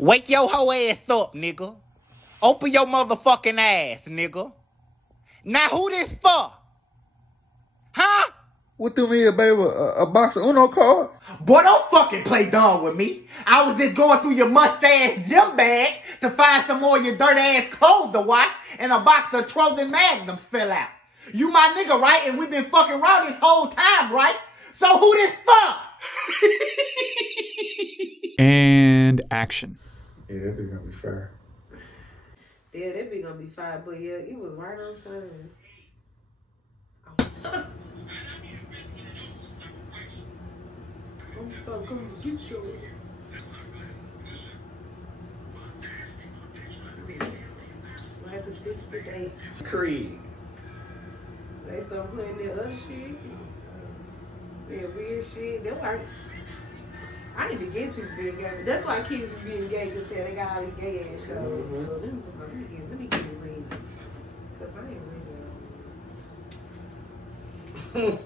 Wake your hoe ass up, nigga. Open your motherfucking ass, nigga. Now who this for? Huh? What threw me, baby? A box of Uno cards? Boy, don't fucking play dumb with me. I was just going through your mustache gym bag to find some more of your dirty ass clothes to wash, and a box of Trojan Magnums fell out. You my nigga, right? And we been fucking around this whole time, right? So who this for? And action. Yeah, that be gonna be fair. Yeah, that be gonna be fine, but yeah, it was right on time. I'm gonna get your I have to sit today. Creed. They start playing that other shit. That weird shit. That's why I need to get people being gay, but that's why kids be being gay because they got all these gay ass shows. So let me get it ready. Because I ain't ready.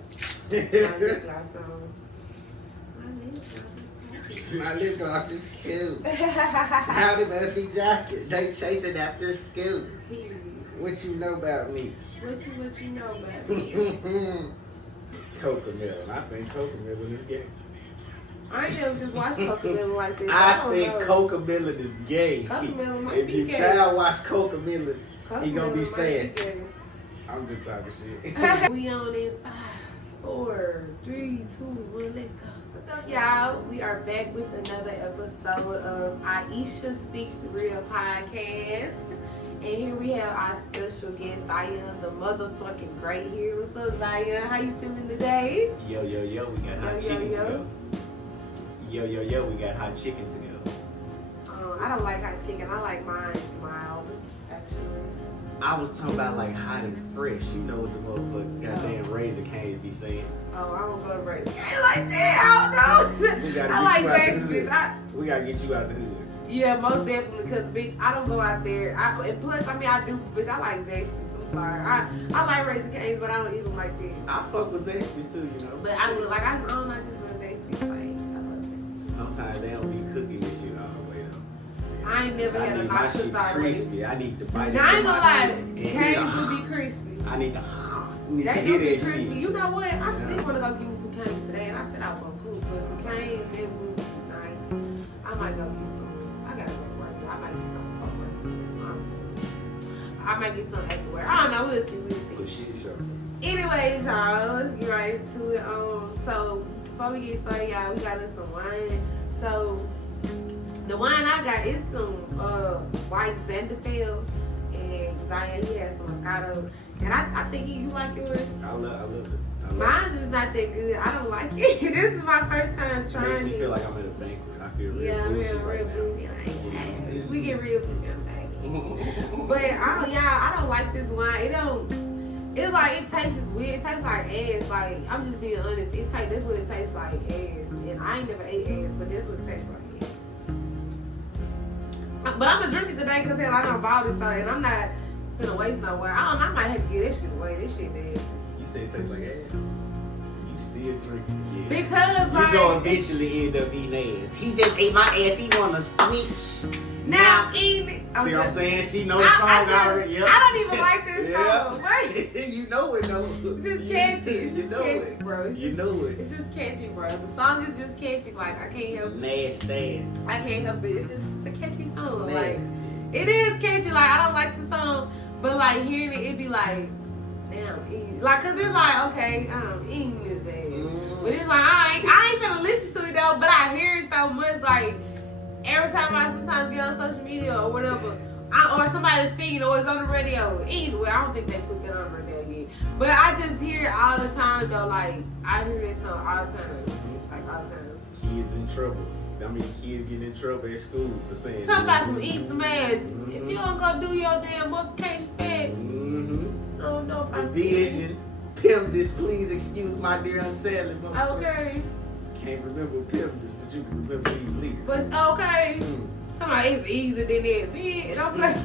My lip gloss on. My lip gloss is cute. How the must be jacket? They chasing after school. What you know about me? What you know about me? Cocomelon. I think Cocomelon is gay. I ain't never just watched Cocomelon like this. I think Cocomelon is gay. Cocomelon might If be your gay. child watch Cocomelon, he gonna be Cocomelon sad. might be gay. I'm just talking shit. We on in 5, 4, 3, 2, 1, let's go. What's up, y'all? We are back with another episode of Aisha Speaks Real podcast. And here we have our special guest, Zion, the motherfucking great here. What's up, Zion? How you feeling today? Yo, we got hot chicken to go. Yo, we got hot chicken to go. I don't like hot chicken. I like mine mild, actually. I was talking about like hot and fresh. You know what the motherfucking goddamn Razor Cane's be saying. Oh, I don't go to Razor Cane's like that. I don't know. I like Zaxby's. We gotta get you out the hood. Yeah, most definitely, because, bitch, I don't go out there. And plus, I mean, I do, bitch, I like Zaxby's. I'm sorry. I like Razor Cane's, but I don't eat them like that. I fuck with Zaxby's too, you know. But I look like, I don't know, I just love Zaxby's. Like, I love Zaxby's. Sometimes they don't be cooking this shit all the way though. I ain't never had a need my not shit cooked out crispy. I need to bite Now, I ain't into gonna my lie, shit and Cane's hit will be crispy. I need to need to They hear do be that crispy. shit. You know what? I still want to go give me some Cane's today, and I said I was gonna cook, but some Cane's, they would be nice. I might go get some. I gotta go to work. I might get some for work. I might get some at the work. I don't know. We'll see. For shit show. Anyways, y'all, let's get right into it. So before we get started, y'all, we got us some wine. So the wine I got is some white Xanderfeld, and Zion he has some Moscato, and I think you like yours. I love it. Mine's is not that good. I don't like it. This is my first time It trying makes me it. feel like I'm at a banquet. I feel real Yeah, bougie real right now. bougie. Like, we get real bougie on that. But I don't like this wine. It's like it tastes weird. It tastes like ass. Like I'm just being honest. That's what it tastes like, ass. And I ain't never ate ass, but that's what it tastes like. Ass. But I'm gonna drink it today because I don't bought it, so and I'm not gonna waste nowhere. I might have to get this shit away. This shit nasty. You say it tastes like ass. You still drinking? Yeah. Because You like gonna eventually end up eating ass. He just ate my ass. He wanna switch. now eating it. See what I'm saying? She knows the song already. Yep. I don't even like this song. Wait. You know it though. It's just catchy. It's just catchy, bro. You know it. It's just catchy, bro. The song is just catchy. Like I can't help it. Nasty ass. I can't help it. It's a catchy song. Like Nasty. it is catchy. Like I don't like the song, but like hearing it be like, damn, eating. Like cause it's like okay, I'm eating this ass, but it's like I ain't gonna listen to it though. But I hear it so much. Like every time I sometimes get on social media or whatever. Or somebody singing, or it's on the radio. Either I don't think they put that on the radio yet. But I just hear it all the time, though. Like, I hear that song all the time. Like, all the time. Kids in trouble. I mean, kids getting in trouble at school for saying. Talk about some eat some ass. If you don't go do your damn multiplication facts, I don't know if I see Vision. Pimp this, please excuse my dear unsadly. Okay. Can't remember pimp this, but you can remember these lyrics. But, okay. Somebody it's easier than that. Bitch, I'm like,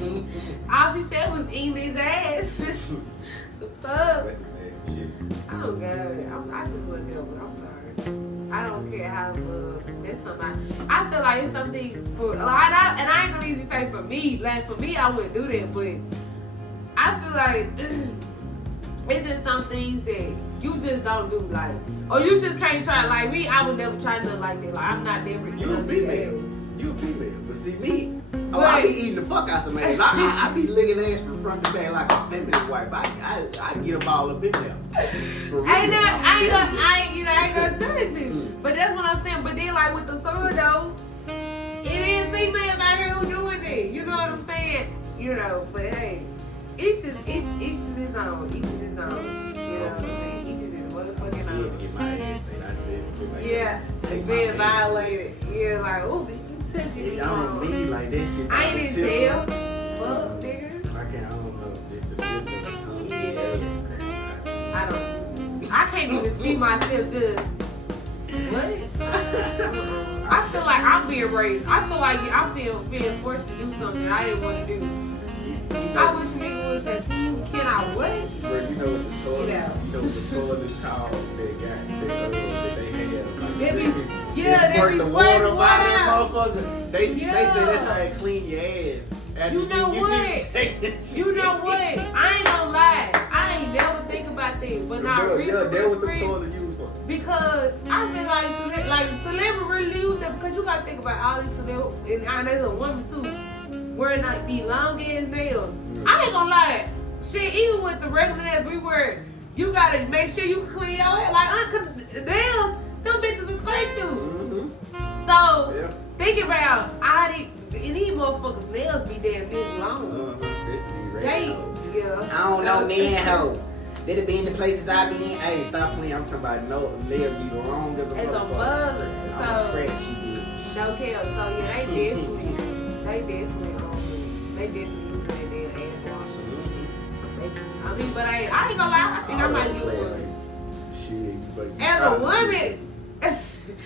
all she said was eating his ass. The fuck? That's some nasty shit. Oh, God. I just went there, but I'm sorry. I don't care how love. That's something I feel like it's some things for, and I ain't gonna easily say for me. Like for me, I wouldn't do that, but I feel like it's just some things that you just don't do, like, or you just can't try. Like me, I would never try nothing like that. Like I'm not never. You a female. You a female. But see me, But- I be eating the fuck out some ass. I be licking ass from front to back like a feminine wife. I get them all up in there. For real. I ain't gonna judge you. But that's what I'm saying. But then like with the son though, it is females out here who doing it. You know what I'm saying? You know, but hey, each is his own. Each is his own. You know what I'm saying? Each is his motherfucking Yeah, own. get my ass. Say I did. Like, Yeah, take my being man. violated. Yeah, like, oh, bitch, you touching me Yeah, I don't wrong. mean like that shit. I ain't in Tip. jail. Fuck, nigga. I don't know. Just the tip of the tongue. Yeah. That's crazy. I can't even see myself just, what? I feel like I'm being raised. I feel like I feel being forced to do something I didn't want to do. I wish nigga would say, can I what? Bro, you know what the toilet, Yeah. you know what the toilet is called? That they had. Like, They be- they yeah, they squirt be the squirting water water by that out. motherfucker. They say Yeah. that's how they clean your ass. After You know you what? take that shit. You know what? I ain't gonna lie. I ain't never think about that. But now, Bro, really, yeah, that was the really, toilet used for. because I feel like celebrity really use that because you gotta think about all these celebrities, and there's a woman too, wearing like these long ass nails. I ain't gonna lie, shit, even with the regular nails we wear, you gotta make sure you clean your hair. Like, cause nails, them bitches will scratch you. Mm-hmm. So, Yeah. think about, and these motherfuckers' nails be damn this long. They, yeah. I don't know, man, hoe. They be in the places I be in. Hey, stop playing. I'm talking about no, they'll be long as a As a motherfucker. mother. I'm a So, scratch you, bitch. no care. So, yeah, they definitely use their damn ass washer. I mean, but I ain't gonna lie, I think I might get one. Shit, but you As a probably- woman,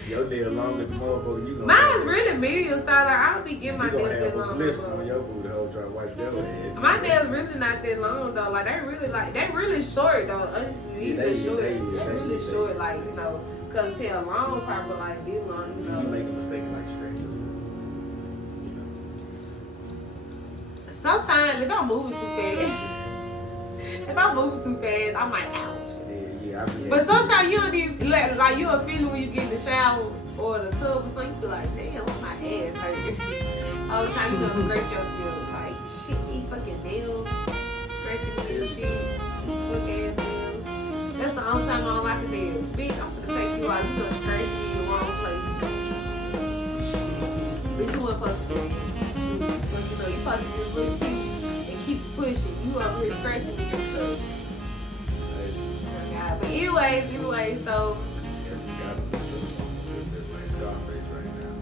your nail long as a motherfucker, you gonna mine's really medium, so like, I don't be getting my you gonna nails have that a long. blister on your booty hole trying to wipe that ass. My nails really not that long though. Like they really short though. Honestly, these Yeah, are they- short. they- They're they- really they- short. Like you know, cause hell long probably like this long. You You know. make a mistake like strangers. Sometimes if I'm moving too fast, I might ouch. Yeah, I be But sometimes you don't even like you'll feel it when you get in the shower or the tub or something. You feel like damn, my ass hurt. All the time you gonna scratch yourself like shit. These fucking nails, scratching me and shit. Fuck ass nails. That's the only time I don't like a nail. Bitch, I'm gonna take you out. You gonna scratch me in the wrong place. Bitch, you weren't supposed to do that. But you know, you supposed to just look cute and keep pushing. You over here scratching me and stuff. Oh God. But anyway, so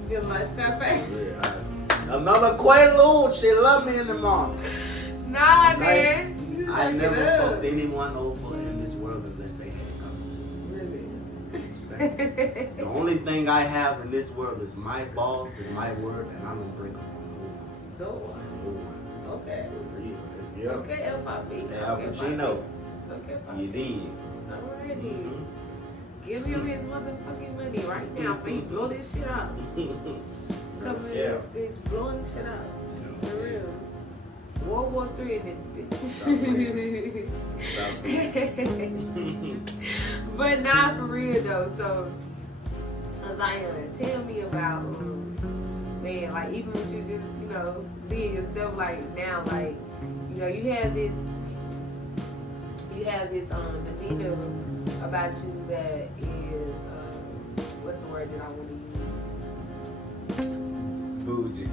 feel my Scarface. Another Quaalude, she love me in the morning. Nah, man. You I suck it never up. fucked anyone over in this world unless they had come to me. Really? The only thing I have in this world is my balls and my word, and I'm gonna break them for No one. no one. Okay. For real. Yep. Okay, El Papi. Al Okay, Pacino. Papi. Okay, Papi. You did. Alrighty. Give him his motherfucking money right now, baby. Blow this shit out. Come in Yeah. this bitch, blowing shit out. For real. World War III in this bitch. Stop But not for real though. So Zion, tell me about man, like even with you just, you know, being yourself like now, like, you know, you have this demeanor about you that is what's the word that I want to use? Bougie.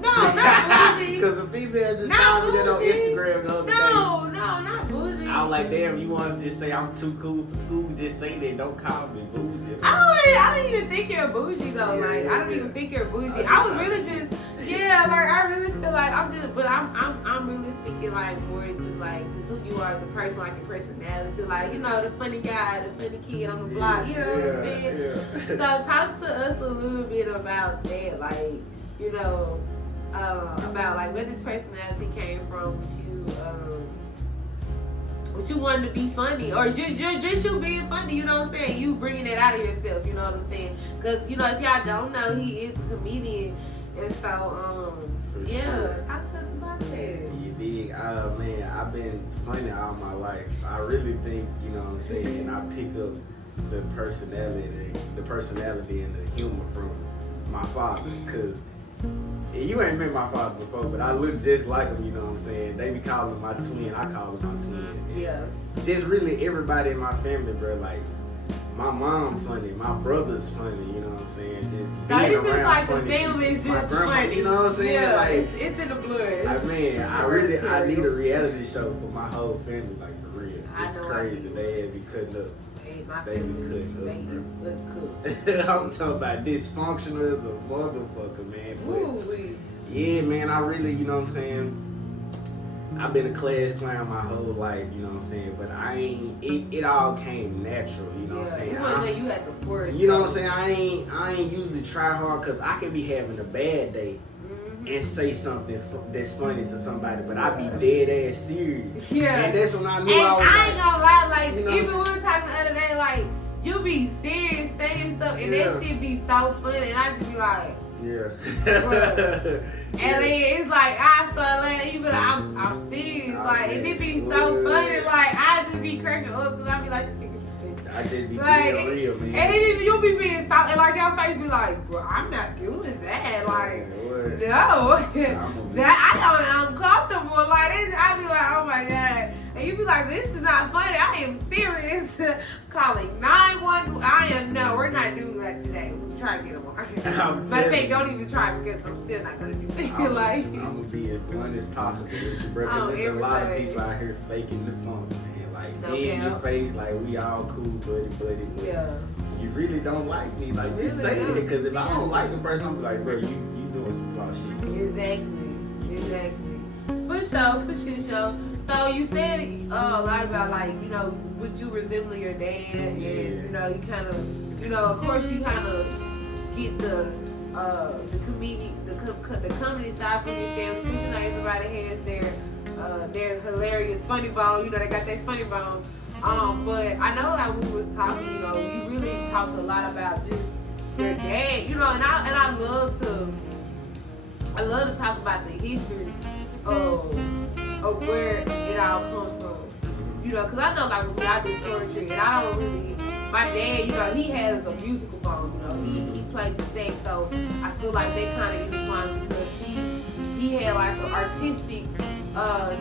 No, not bougie. Because a female just Not told me that on bougie. Instagram the other day. No, not bougie. I was like, damn, you want to just say I'm too cool for school? Just say that. Don't call me bougie. I don't even think you're bougie though. Yeah, like I don't yeah. even think you're bougie. I I was do really type just like I really feel like I'm really speaking like more into like just who you are as a person, like your personality, like you know the funny guy, the funny kid on the block. You know what I'm saying? Yeah. So talk to us a little bit about that, like you know, about like where this personality came from with you. But you wanted to be funny, or just you being funny, you know what I'm saying? You bringing it out of yourself, you know what I'm saying? Because, you know, if y'all don't know, he is a comedian. And so, yeah, sure. talk to us about that. You dig? Man, I've been funny all my life. I really think, you know what I'm saying, I pick up the personality and the humor from my father. Because you ain't met my father before, but I look just like him, you know what I'm saying? They be calling him my twin, I call him my twin. And Yeah. just really everybody in my family, bro, like, my mom funny, my brother's funny, you know what I'm saying? Just So being it's just around like the funny family is people. My just grandma, funny. you know what I'm saying? Yeah, Like, it's in the blood. I mean, I hereditary. need a reality show for my whole family, like for real. I It's know crazy. I do. They had me cutting up. Hey, my They be family, cutting they up, is good cook. I'm talking about dysfunctional as a motherfucker, man. But Ooh, yeah, man, I really, you know what I'm saying? I've been a class clown my whole life, you know what I'm saying? But I ain't, it all came natural, you know what I'm saying? You wasn't you had the force. You know what I'm saying? I ain't usually try hard because I can be having a bad day and say something that's funny to somebody, but I be dead ass serious. Yeah. And that's when I knew And I was I ain't gonna lie, like, you know, even we were talking the other day, like, you be serious saying stuff, and Yeah. that shit be so funny, and I just be like, yeah. Bruh. And then it's like, I start laughing, you be like, I'm serious, Oh, like, and it be so man. funny, like, I just be cracking up, because I be like, I just be like, being real, man. and then you be being salty, like, your face be like, bro, I'm not doing that, like, What? no, that I'm uncomfortable. Like this, I be like, oh my god, and you be like, this is not funny. I am serious. Calling 911. We're not doing that today. We'll try to get them on. I'm Matter of fact, telling don't even try because I'm still not gonna do it. I'm like, gonna be as blunt as possible with you, bro. Oh, Cause there's a lot of everything. people out here faking the funk, man. Like No in your cap. face, like we all cool, buddy, but yeah, you really don't like me. Like just Really say don't. it, cause if I don't like the person, I'm be like, bro, you doing some flaw shit. exactly. For sure. So you said a lot about, like, you know, would you resemble your dad, and you know, you kind of, you know, of course you kind of get the comedy side from your family. You know, everybody has their hilarious funny bone. You know, they got that funny bone. But I know, like, when we was talking, you know, you really talked a lot about just your dad. You know, and I love to talk about the history of where it all comes from. You know, because I know, like, when I do poetry, and I don't really, my dad, you know, he has a musical bone, you know, he played the sax, so I feel like they kind of intertwined because he had, like, an artistic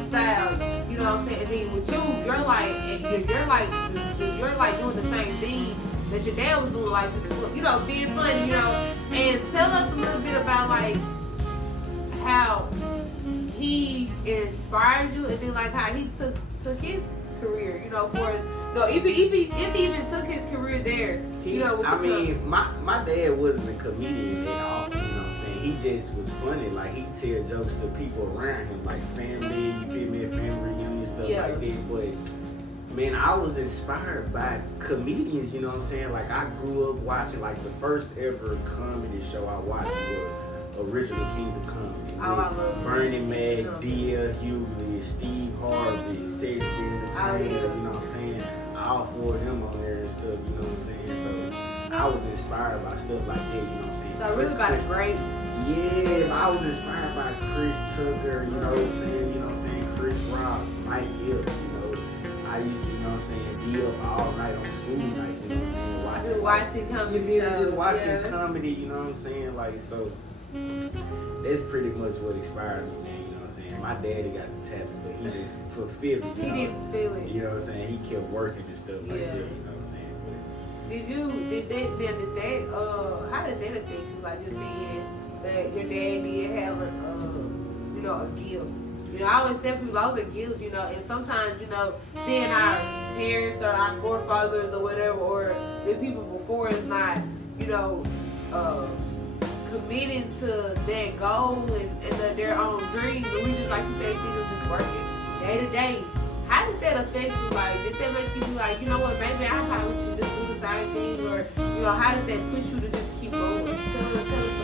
style, you know what I'm saying? And then with you, you're like doing the same thing that your dad was doing, like, just, you know, being funny, you know. And tell us a little bit about, like, how he inspired you, and then, like, how he took his career, you know, for his, no, if he even took his career there, you know. I mean, my dad wasn't a comedian at all, you know what I'm saying? He just was funny, like he'd tell jokes to people around him, like family, you feel me, family reunion, stuff Yeah. like that, but man, I was inspired by comedians, you know what I'm saying? Like I grew up watching, like the first ever comedy show I watched was Original Kings of Comedy. Oh, I love Bernie Mac, Yeah. D.L. Hughley, Steve Harvey, Cedric Entertainer, yeah. you know what I'm saying? All four of them on there and stuff, you know what I'm saying? So I was inspired by stuff like that, you know what I'm saying? So really about the great. Yeah, I was inspired by Chris Tucker, you know what I'm saying? You know what I'm saying? Chris Rock, Mike Hill, you know. I used to, you know what I'm saying, be up all night on school nights, you know what I'm saying? Watching comedy You feel me? shows, Just watching yeah. comedy, you know what I'm saying? Like, so that's pretty much what inspired me, man, you know what I'm saying? My daddy got the talent, but he didn't fulfill it, He you know. didn't feel it. You know what I'm saying? He kept working and stuff like Yeah. that, you know what I'm saying? But How did that affect you? Like, just seeing that your dad did have you know, a gift. You know, I always tell people those are gifts, you know, and sometimes, you know, seeing our parents or our forefathers or whatever, or the people before us not, you know, committed to that goal and their own dreams, and we just, like you said, see them just working day to day. How did that affect you? Like, did that make you be like, you know what, maybe I probably should just do the same thing, or, you know, how did that push you to just keep going? Tell us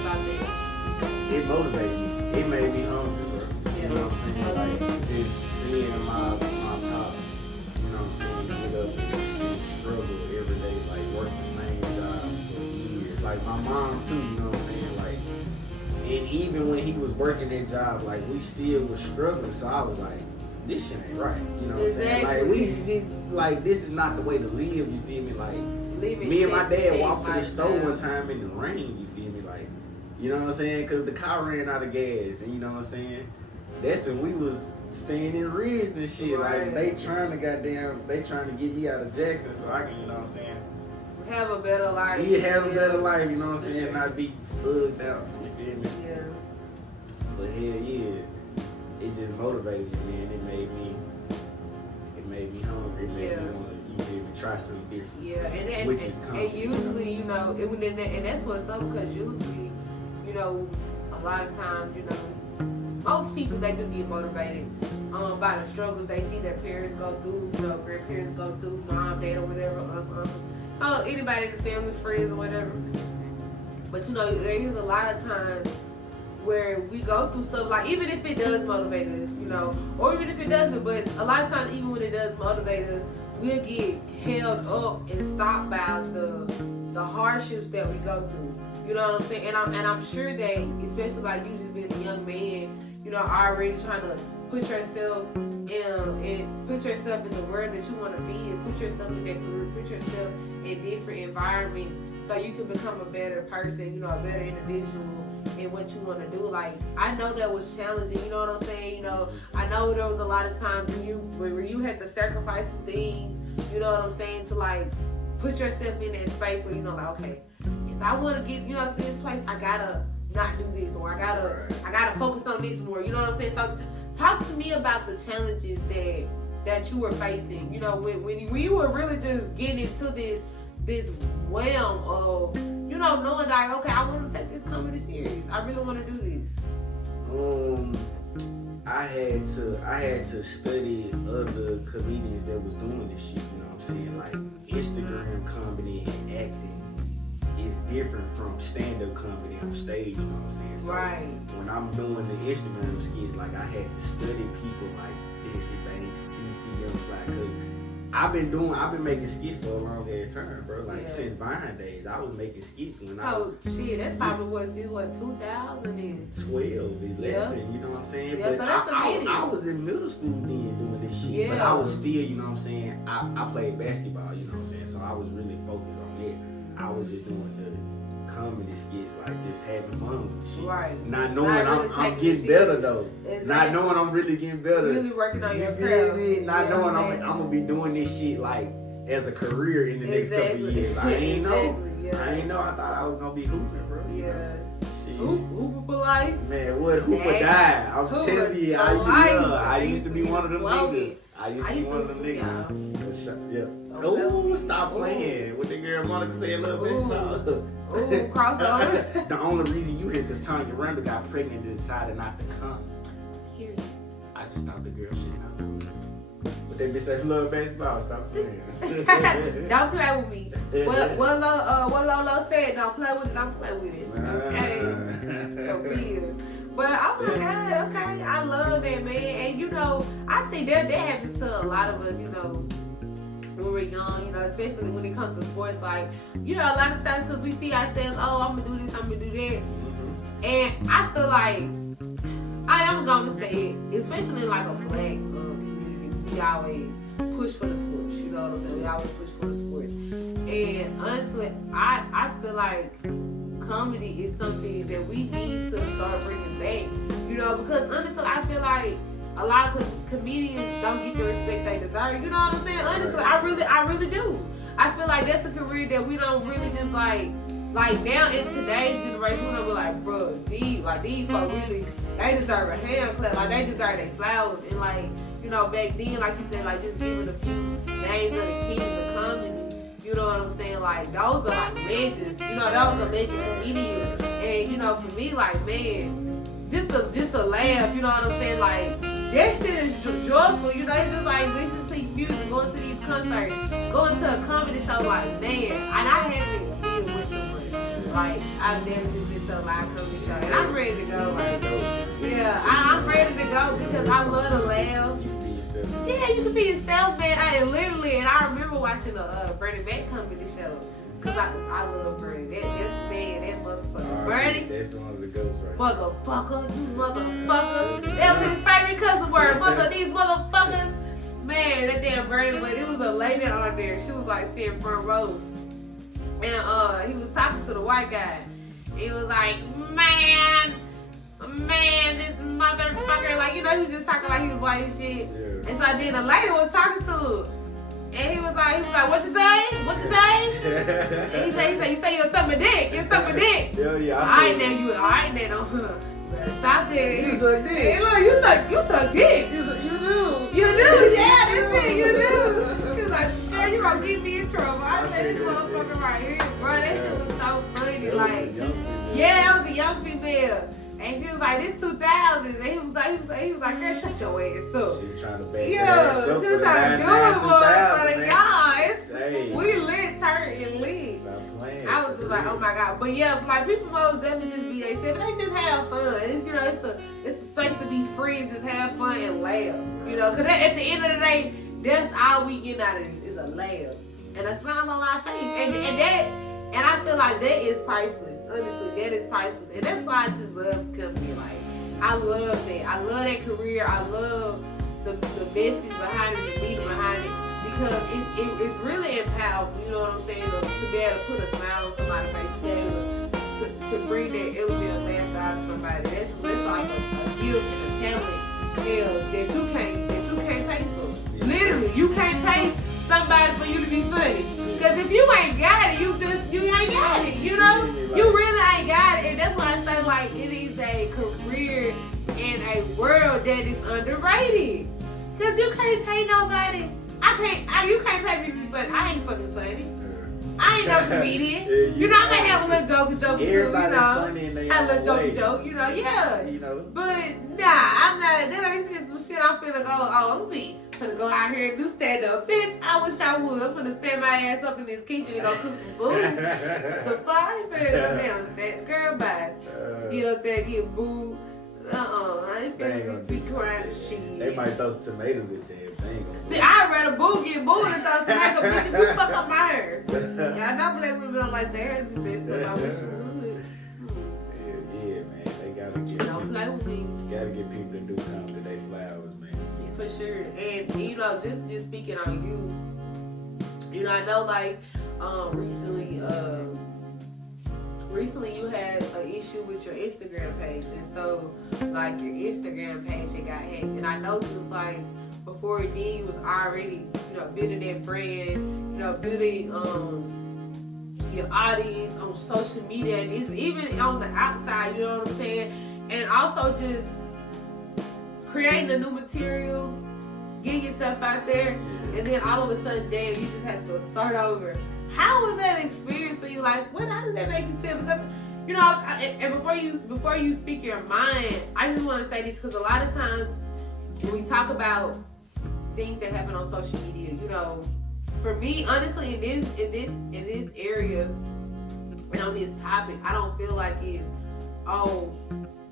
about that. it motivated me. It made me hungry, bro. You know what I'm saying? Like, just seeing my pops know what I'm saying, get up and struggle every day, like work the same job for years. Like my mom too, you know what I'm saying? Like, and even when he was working that job, like we still was struggling. So I was like, this shit ain't right. You know what I'm saying? Like like this is not the way to live, you feel me? Like me and my dad walked to the store one time in the rain, you feel me? Like, you know what I'm saying? Cause the car ran out of gas, and you know what I'm saying? That's when we was staying in Ridge and shit. Right. Like they trying to get me out of Jackson so I can, you know what I'm saying? Have a better life. Yeah, have a better life, you know what I'm saying? Not be bugged out, you feel me? Yeah. But hell yeah, it just motivated me, man. It made me hungry. It made me want to try something different. Yeah, and usually, you know, and that's what's up, because usually, you know, a lot of times, you know, most people, they do get motivated by the struggles they see their parents go through, you know, grandparents go through, mom, dad, or whatever, anybody in the family, friends, or whatever. But you know, there is a lot of times where we go through stuff, like, even if it does motivate us, you know, or even if it doesn't, but a lot of times, even when it does motivate us, we'll get held up and stopped by the hardships that we go through. You know what I'm saying? And I'm sure that, especially by you just being a young man, you know, already trying to put yourself in the world that you want to be in, put yourself in that career, put yourself in different environments so you can become a better person, you know, a better individual in what you want to do. Like, I know that was challenging, you know what I'm saying? You know, I know there was a lot of times where you had to sacrifice some things, you know what I'm saying, to like put yourself in that space where, you know, like, okay, if I want to get, you know, to this place, I gotta not do this, or I gotta focus on this more, you know what I'm saying? So talk to me about the challenges that you were facing, you know, when you were really just getting into this realm of, you know, knowing like, okay, I want to take this comedy serious. I really want to do this. I had to study other comedians that was doing this shit, you know what I'm saying? Like, Instagram comedy and acting is different from stand-up comedy on stage, you know what I'm saying? So right. When I'm doing the Instagram skits, like, I had to study people like Bessie Banks, DC Young Fly, cause I've been making skits for a long ass time, bro. Like, since Vine days, I was making skits when I was... So, shit, that's probably what, 2012, 11, you know what I'm saying? Yeah, but so that's a minute. I was in middle school then doing this shit, but I was still, you know what I'm saying, I played basketball, you know what I'm saying? So I was really focused on it. I was just doing the comedy skits, like just having fun with the shit. Right. Not knowing I'm getting better though. Exactly. Not knowing I'm really getting better. Really working on your craft. craft. Not knowing I'm gonna be doing this shit like as a career in the next couple of years. I ain't know. I ain't know. I thought I was gonna be hooping, bro. Yeah. Shit. Hooper for life. Man, what hooper died? I'm telling you, I used to be one of them niggas. I used to be one of them niggas. Yeah. Oh, stop playing. What the girl Monica said, little bitch. Ooh, crossover. The only reason you here because Tanya Randall got pregnant and decided not to come. Period. I just thought the girl shit out. But they just said, love baseball, stop playing. Don't play with me. What Lolo said, don't play with it. Okay. For real. But oh my God, okay. I love that, man. And you know, I think that happens to a lot of us, you know, when we're young, you know, especially when it comes to sports. Like, you know, a lot of times because we see ourselves, oh, I'm gonna do this, I'm gonna do that. And I feel like, I'm gonna say it, especially in like a black community, we always push for the sports, you know what I'm saying? We always push for the sports. And honestly, I feel like comedy is something that we need to start bringing back, you know, because honestly, I feel like a lot of comedians don't get the respect they deserve, you know what I'm saying? Honestly, I really do. I feel like that's a career that we don't really just like now in today's generation, we're like, bro, these folks really, they deserve a hand clap, like they deserve their flowers. And like, you know, back then, like you said, like just giving a few names of the kings of comedy, you know what I'm saying? Like, those are like legends, you know, those are legend comedians. And you know, for me, like, man, just a laugh, you know what I'm saying? Like, that shit is joyful, you know, it's just like listening to music, going to these concerts, going to a comedy show, like, man, and I haven't still went so much. Like, I've never just been to a live comedy show, and I'm ready to go, like, yeah, I'm ready to go because I love to laugh. Yeah, you can be yourself, man. And literally, and I remember watching the Bernie Mac comedy show. Cause I love Bernie. That motherfucker. Bernie. That's one of the ghosts right Motherfucker, you motherfucker. That was his favorite cuss word. These motherfuckers. Man, that damn Bernie, but it was a lady on there. She was like sitting front row. And he was talking to the white guy. He was like, man, this motherfucker. Like, you know, he was just talking like he was white and shit. Yeah. And so then the lady was talking to him. And he was like, what you say? What you say? And he said, you say you'll suck my dick. You'll suck my dick. Hell yeah, I ain't know you. Better stop there. You suck dick. Hey, look, you suck dick. You do. You do, yeah, that's it, you do. He was like, girl, you gonna get me in trouble. I said, this motherfucker right here, bro, that shit was so funny. Like, yeah, it was a young female. And she was like, this 2000. And he was like, girl, shut your ass up. She was trying to back Yeah, that ass up she for was the trying to do 99 it, 2000, but man. y'all, we lit, turn and lit. Stop playing. I was just like, oh my god. But yeah, like people most definitely just be themselves. They just have fun. It's, you know, it's a space to be free and just have fun and laugh. You know, because at the end of the day, that's all we get out of this is a laugh and a smile on our face. And I feel like that is priceless. Honestly, that is priceless. And that's why I just love company. Like, I love that. I love that career. I love the message behind it, the meaning behind it. Because it's really empowering, you know what I'm saying, to be able to put a smile on somebody's face, to be able to bring that element of laugh out of somebody. That's like a gift and a talent, hell, that you can't pay for. Literally, you can't pay somebody for you to be funny. Because if you ain't got it, you ain't got it, you know? You really ain't got it. And that's why I say, like, it is a career in a world that is underrated. Because you can't pay nobody. You can't pay me to be funny. I ain't fucking funny. I ain't no comedian. You know, I may have a little joke too, you know. Funny in their Have a own little way. joke, you know, yeah. You know. But nah, I'm not. That ain't shit. Some shit I'm finna go. Oh, I'm finna go out here and do stand up, bitch. I wish I would. I'm finna stand my ass up in this kitchen and go cook some food. The fuck, I ain't finna go downstairs, girl. Bye. Get up there, get booed. I ain't They ain't finna gonna be do crying that. shit. They might throw some tomatoes at you. They ain't gonna See, I'd rather boo get booed than throw some makeup, bitch. If you fuck up my hair. Yeah, I know black women don't like their hair to be messed up. I wish you would. Yeah, man. They gotta get Don't play with me. gotta get people to do something to their flowers, man. For sure. And you know, just speaking on you know, I know like recently you had an issue with your Instagram page, and so like your Instagram page it got hacked, and I know you was like before it did, you was already, you know, building that brand, you know, building your audience on social media, and it's even on the outside, you know what I'm saying, and also just creating a new material, getting yourself out there, and then all of a sudden, damn, you just have to start over. How was that experience for you? Like, how did that make you feel? Because, you know, and before you speak your mind, I just want to say this because a lot of times when we talk about things that happen on social media, you know, for me, honestly, in this area and on this topic, I don't feel like it's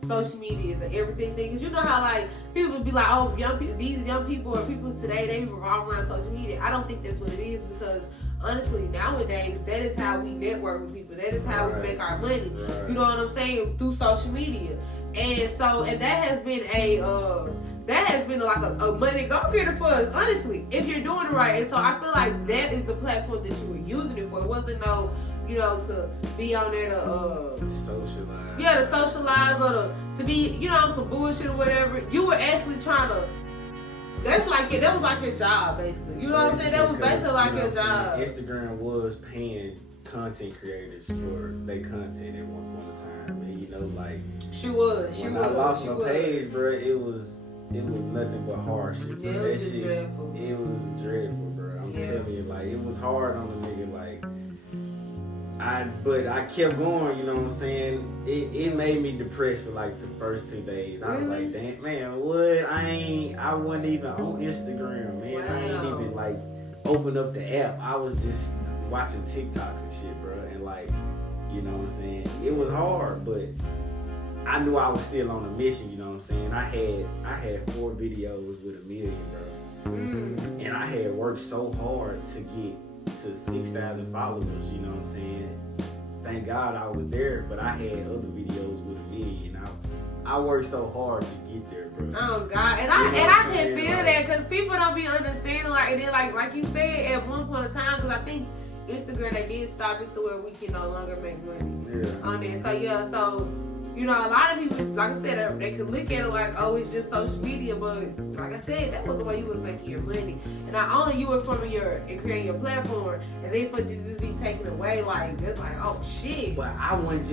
social media is an everything thing. Because you know how like people be like, oh, these young people or people today, they revolve around social media. I don't think that's what it is, because honestly, nowadays, that is how we network with people. That is how we make our money. Right. You know what I'm saying? Through social media. And so, and that has been like a money go-getter for us, honestly, if you're doing it right. And so I feel like that is the platform that you were using it for. It wasn't no, you know, to be on there to socialize. Yeah, to socialize or to be, you know, some bullshit or whatever. You were actually trying to. That was like your job, basically. You know what I'm saying? That was basically like your job. Instagram was paying content creators for their content at one point in time, and you know, like when I lost my page, bro, it was nothing but hardship. Yeah, it was just dreadful. It was dreadful, bro. I'm telling you, like, it was hard on the nigga, like. But I kept going, you know what I'm saying? It made me depressed for like the first 2 days. I was like, damn, man, what? I wasn't even on Instagram, man. Wow. I ain't even like open up the app. I was just watching TikToks and shit, bro. And like, you know what I'm saying? It was hard, but I knew I was still on a mission, you know what I'm saying? I had 4 videos with 1 million, bro. And I had worked so hard to get to 6,000 followers, you know what I'm saying? Thank God I was there, but I had other videos with 1 million. I worked so hard to get there, bro. Oh God, and I can feel that because people don't be understanding like, and then like you said at one point in time, because I think Instagram they did stop it to where we can no longer make money on there. So yeah, so you know a lot of people, like I said, they could look at it like, oh, it's just social media, but like I said, that was the way you was making your money. And not only you were from and creating your platform, and then for just be taken away, like it's like, oh shit. But I wasn't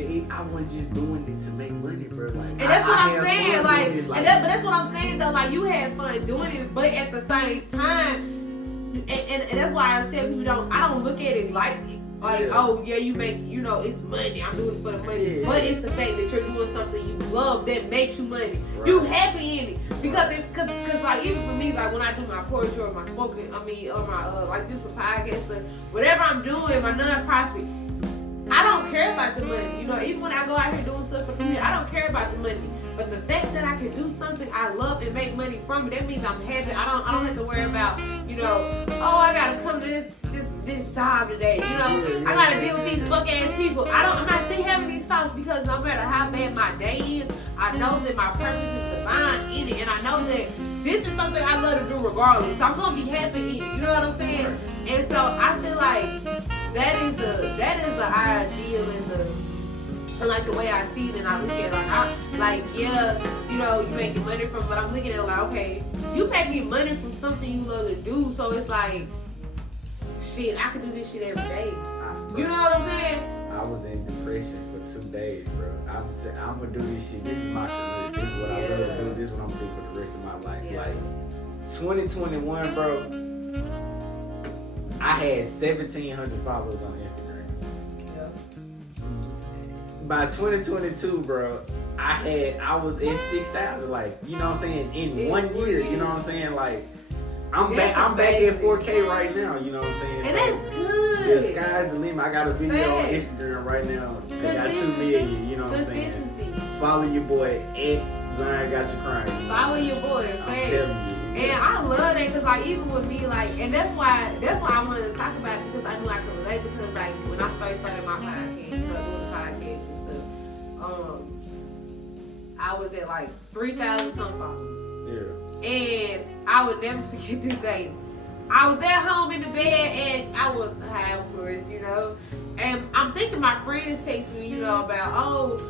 just doing it to make money, bro. Like, and that's what I'm saying, but that's what I'm saying though. Like you had fun doing it, but at the same time. And that's why I tell people I don't look at it like oh yeah, you make, you know, it's money, I'm doing it for the money, but it's the fact that you're doing something you love that makes you money. Right. You happy in it because like even for me, like when I do my poetry or my spoken, or my like just for podcast or whatever I'm doing, my non-profit, I don't care about the money. You know, even when I go out here doing stuff for the community, I don't care about the money. But the fact that I can do something I love and make money from it, that means I'm happy. I don't have to worry about, you know, oh, I gotta come to this job today. You know, I gotta deal with these fuck ass people. I'm not having these thoughts because no matter how bad my day is, I know that my purpose is divine in it, and I know that this is something I love to do regardless. So I'm gonna be happy in it. You know what I'm saying? And so I feel like that is the ideal and like the way I see it, and I look at it yeah, you know, you making money from, but I'm looking at it like, okay, you making money from something you love to do, so it's like, shit, I can do this shit every day. You know what I'm saying? I was in depression for 2 days, bro. I said, I'm gonna do this shit. This is my career. This is what I love to do. This is what I'm gonna do for the rest of my life. Yeah. Like 2021, bro. I had 1,700 followers on Instagram. By 2022, bro, I was at 6,000, like, you know what I'm saying, in 1 year, you know what I'm saying, like, I'm back at 4K right now, you know what I'm saying. And that's good. The sky's the limit. I got a video on Instagram right now. They got 2 million, you know what I'm saying. Follow your boy at Zion Got You Crying. Follow your boy, I'm telling you. And I love that because like even with me, like, and that's why I wanted to talk about it, because I knew I could relate, because like when I started my podcast, doing podcasts and stuff, I was at like 3,000 some followers. Yeah. And I would never forget this day. I was at home in the bed and I was high, of course, you know. And I'm thinking my friends text me, you know, about,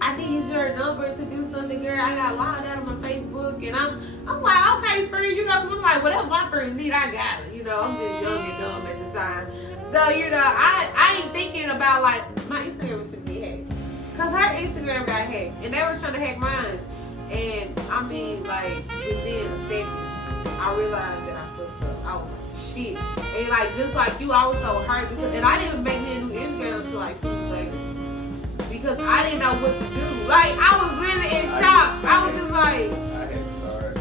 I need your number to do something, girl. I got logged out on my Facebook, and I'm like, okay, friend, you know, because I'm like, whatever my friends need, I got it. You know, I'm just young and dumb at the time. So, you know, I ain't thinking about, like, my Instagram was going to get hacked. Because her Instagram got hacked, and they were trying to hack mine. And, I mean, like, within a second, I realized that I fucked up. I was like, shit. And, like, just like you, I was so hurt. And I didn't make me a new Instagram until, like, 2 weeks later. Because I didn't know what to do. Like, I was really in shock. I was just like, I had to start.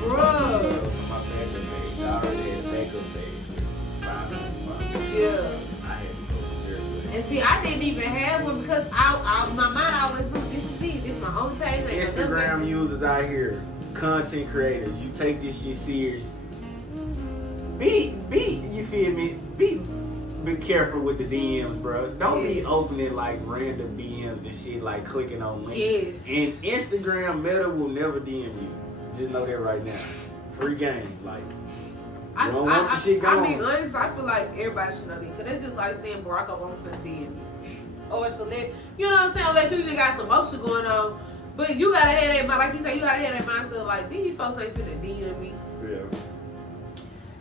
Bruh. My backup page. I already had a backup page with 500. Yeah. I had to go there with it. And see, I didn't even have one because my mind always knew this is it. This is my only page. Instagram users out here, content creators, you take this shit serious. You feel me? Be careful with the DMs, bro. Don't be opening like random DMs and shit, like clicking on links. Yes. And Instagram Meta will never DM you. Just know that right now. Free game, like. You don't want your shit going. I mean, honestly, I feel like everybody should know that. Because it's just like saying Barack Obama finna DM you. Or it's you know what I'm saying? Unless you just got some motion going on. But you gotta have that mind, like you say, you gotta have that mindset like, these folks ain't finna DM me. Yeah.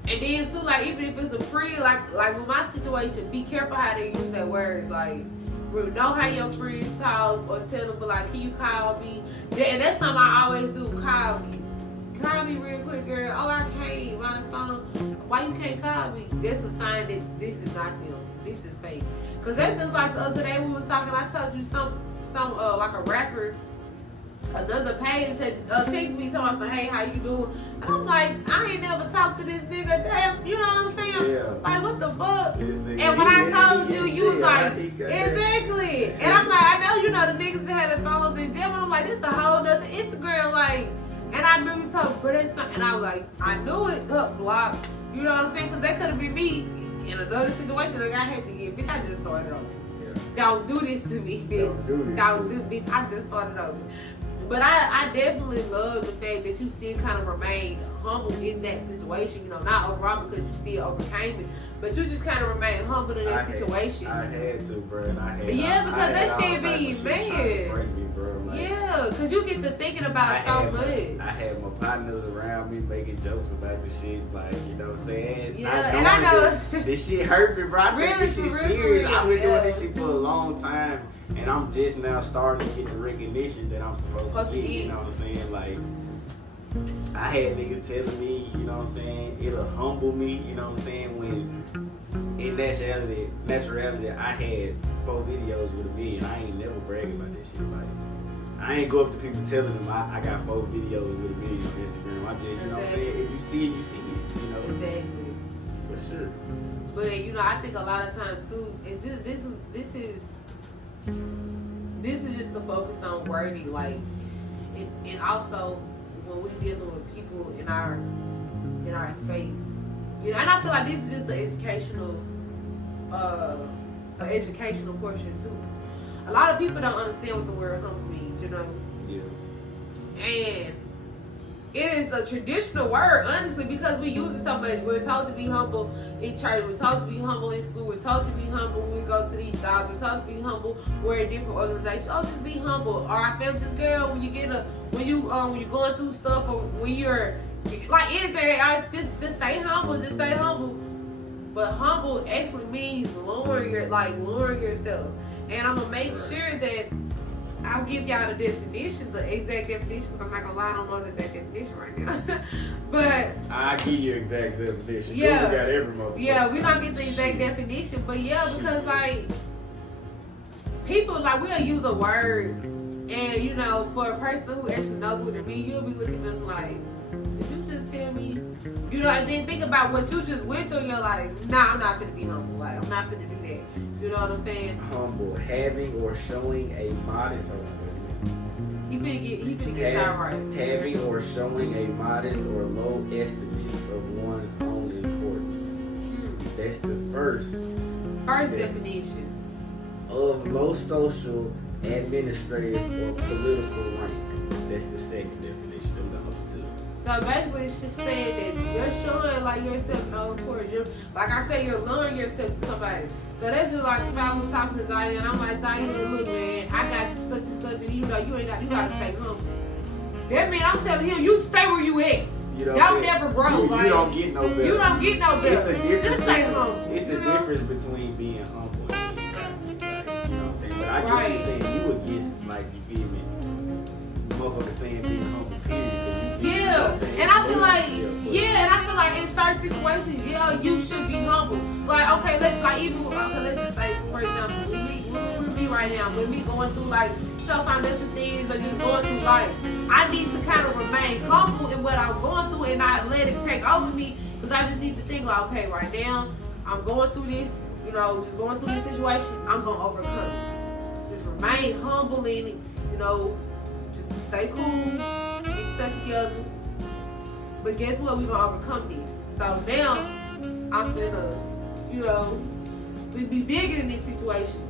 And then too, like even if it's a friend, like with my situation, be careful how they use that word. Like, know how your friends talk, or tell them, but like, can you call me? And that's something I always do. Call me. Call me real quick, girl. Oh, I can't. My phone. Why you can't call me? That's a sign that this is not them. This is fake. Cause that's just like the other day we was talking. I told you some like a rapper. Another page had text me telling me, hey, how you doing? And I'm like, I ain't never talked to this nigga. Damn, you know what I'm saying? Yeah. Like, what the fuck? And when I told you, you was like, exactly. And I'm like, I know you know the niggas that had the phones in jail. I'm like, this a whole nother Instagram. Like, And I remember you told, but that's something, and I was like, I knew it, block. You know what I'm saying? Because that could have been me in another situation. Like, I had to get, bitch, I just started over. Yeah. Don't do this to me, bitch. Don't do bitch, I just started over. But I definitely love the fact that you still kind of remained humble in that situation. You know, not overall because you still overcame it, but you just kind of remained humble in that situation. I had to, bro. And I had, yeah, because I had that shit all type be of shit trying to break me, bro. Like, yeah, because you get to thinking about so much. I had my partners around me making jokes about the shit, like, you know what I'm saying? Yeah, and I know. This shit hurt me, bro. I take this shit serious. I've been doing this shit for a long time. And I'm just now starting to get the recognition that I'm supposed to get, you know what I'm saying? Like, I had niggas telling me, you know what I'm saying, it'll humble me, you know what I'm saying, when in naturality, I had 4 videos with a million. I ain't never bragging about this shit. Like, I ain't go up to people telling them I got 4 videos with a million on Instagram. I just, you know what I'm saying, if you see it, you see it, you know? Exactly. For sure. But, you know, I think a lot of times, too, it just, this is just the focus on wording, like, and also when we're dealing with people in our space, you know, and I feel like this is just the educational portion too. A lot of people don't understand what the word humble means, you know. Yeah. And it is a traditional word, honestly, because we use it so much. We're told to be humble in church. We're told to be humble in school. We're told to be humble when we go to these jobs. We're told to be humble. We're in different organizations. Oh, just be humble. Or I felt this girl when you're going through stuff, or when you're like anything. Just stay humble. Just stay humble. But humble actually means lowering yourself. And I'm gonna make sure that I'll give y'all the definition, the exact definition, because I'm not gonna lie, I don't know the exact definition right now. But I'll give you exact definition. Yeah. We got every motherfucker. yeah, we don't get the exact definition, but yeah, because like people, like, we'll use a word, and you know, for a person who actually knows what it means, you'll be looking at them like, did you just tell me? You know, and then think about what you just went through. You're like, nah, I'm not gonna be humble. Like, I'm not gonna do that. You know what I'm saying? Humble, having or showing a modest. He finna get y'all right. Having or showing a modest or low estimate of one's own importance. That's the first Definition. of low social, administrative, or political rank. That's the second definition of the other two. So basically, it's just saying that you're showing like yourself no importance. You're, like I say, you're lowering yourself to somebody. So that's just like if I was talking to Zion, and I'm like, Zion, look, man, I got such and such, and even though you ain't got, you gotta stay humble. That means I'm telling him, you stay where you at. You know, Y'all never grow. You like, don't get no better. You don't get no better. It's a difference. Just stay humble. It's a difference between being humble and being cocky. Like, you know what I'm saying? But I get you saying you against, like, you feel me? Motherfucker saying being humble, period. Yeah, and I feel like, in certain situations, yeah, you should be humble. Like, okay, let's just say, for example, with me right now, with me going through like self-financial things or just going through life, I need to kind of remain humble in what I'm going through and not let it take over me, because I just need to think like, okay, right now, I'm going through this, you know, just going through this situation, I'm going to overcome it. Just remain humble in it, you know, just stay cool, get stuck together. But guess what? We're gonna overcome this. So now I'm gonna, you know, we be bigger in this situation.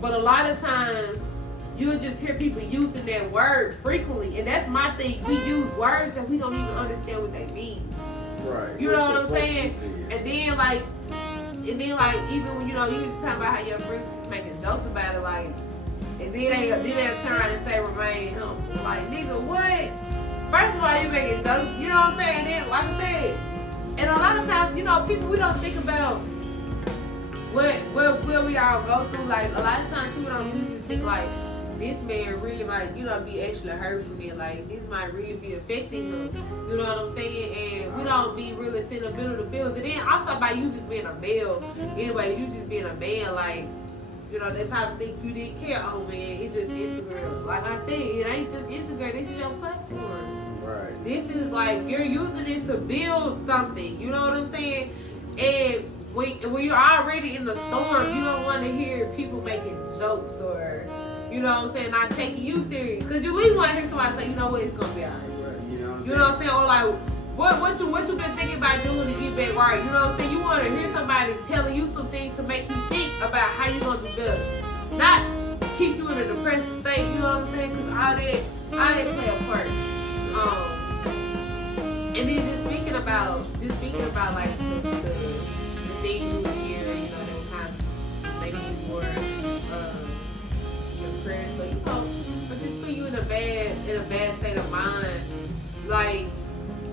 But a lot of times you'll just hear people using that word frequently, and that's my thing. We use words that we don't even understand what they mean. Right. You know what I'm saying? And then like even when, you know, you just talking about how your friends just making jokes about it, like, and then they turn around and say remain humble. Like, nigga, what? First of all, you making jokes, you know what I'm saying? And then, like I said, and a lot of times, you know, people, we don't think about what we all go through. Like, a lot of times people don't usually think like, this man really might, you know, be actually hurt for me. Like, this might really be affecting him. You know what I'm saying? And we don't be really sentimental to feelings. And then also by you just being a male, anyway, you just being a man, like, you know, they probably think you didn't care. Oh man, it's just Instagram. Like I said, it ain't just Instagram. This is your platform. Right. This is like, you're using this to build something. You know what I'm saying? And when you're already in the storm, you don't want to hear people making jokes or, you know what I'm saying, not taking you serious. Because you at least want to hear somebody say, you know what, it's going to be alright. You know what I'm You know what I'm saying? Or like, what you been thinking about doing to get back right? You know what I'm saying? You want to hear somebody telling you some things to make you think about how you gonna do better, not keep you in a depressive state. You know what I'm saying? Because all that play a part. And then just speaking about like the things you hear, you know, that kind of make you more depressed, but you know, but just put you in a bad state of mind. Like,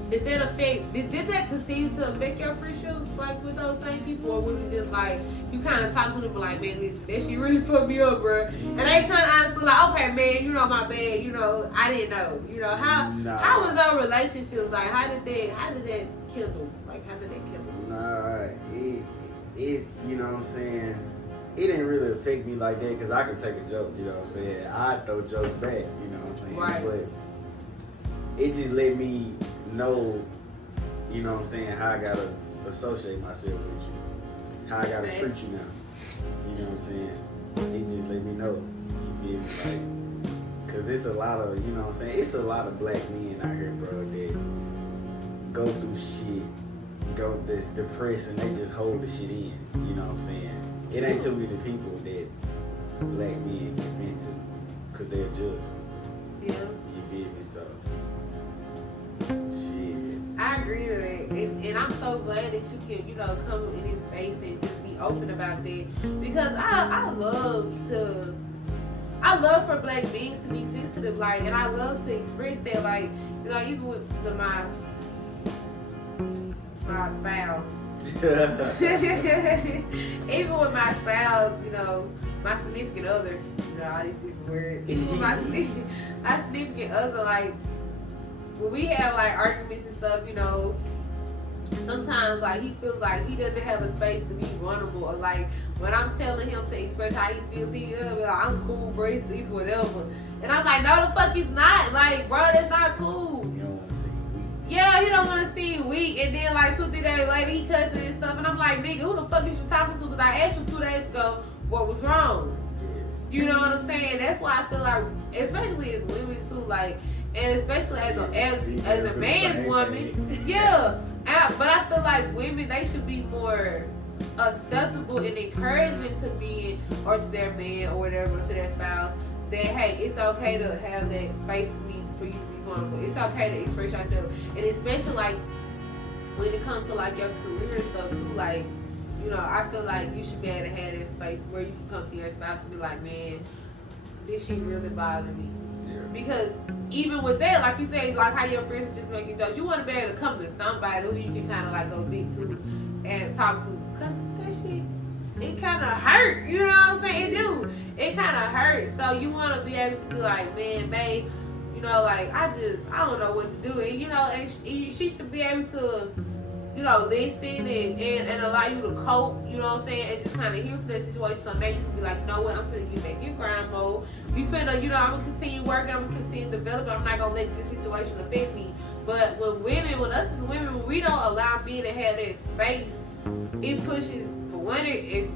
did that continue to affect your friendships like with those same people, or was it just like you kind of talk to them like, man, listen, that shit really fucked me up, bro, and they kind of honestly like, okay, man, you know, my bad, you know, I didn't know, you know, how was those relationships like? How did that kindle? Like, how did that kindle? Nah, it you know what I'm saying. It didn't really affect me like that because I could take a joke, you know what I'm saying. I throw jokes back, you know what I'm saying. Right. But it just let me know, you know what I'm saying, how I gotta associate myself with you, how I gotta treat you now. You know what I'm saying? It just let me know. You feel me? Like, cause it's a lot of, you know what I'm saying, it's a lot of black men out here, bro, that go through shit, go this depressed and they just hold the shit in. You know what I'm saying? It ain't too many people that black men can vent to, cause they're judged. Yeah. You feel me? So, shit. I agree with it, and I'm so glad that you can, you know, come in this space and just be open about that, because I love for black men to be sensitive, like, and I love to express that, like, you know, even with my spouse. Even with my spouse, you know, my significant other, you know, all these different words. Even with my significant other, like, when we have like arguments and stuff, you know, sometimes like he feels like he doesn't have a space to be vulnerable, or like when I'm telling him to express how he feels, he'll be like, I'm cool, bro, it's whatever. And I'm like, no, the fuck he's not. Like, bro, that's not cool. You don't want to see me weak. Yeah, he don't want to see you weak. And then like 2-3 days later, he cussing and stuff. And I'm like, nigga, who the fuck is you talking to? Because I asked you 2 days ago what was wrong. You know what I'm saying? That's why I feel like, especially as women too, like, and especially as a man's woman, yeah. But I feel like women, they should be more acceptable and encouraging to men or to their man or whatever, to their spouse, that hey, it's okay to have that space for you to be vulnerable. It's okay to express yourself, and especially like when it comes to like your career and stuff too. Like, you know, I feel like you should be able to have that space where you can come to your spouse and be like, man, this shit really bothered me. Because even with that, like you say, like how your friends are just making jokes, you want to be able to come to somebody who you can kind of like go big to and talk to. Because that shit, it kind of hurt. You know what I'm saying? It do. It kind of hurts. So you want to be able to be like, man, babe, you know, like, I don't know what to do. And, you know, and she should be able to, you know, listen and allow you to cope, you know what I'm saying, and just kind of hear from that situation. So now you can be like, you know what, I'm finna get back in grind mode. You finna, you know, I'm gonna continue working, I'm gonna continue developing. I'm not gonna let this situation affect me. But when us as women, when we don't allow men to have that space, it pushes, for one,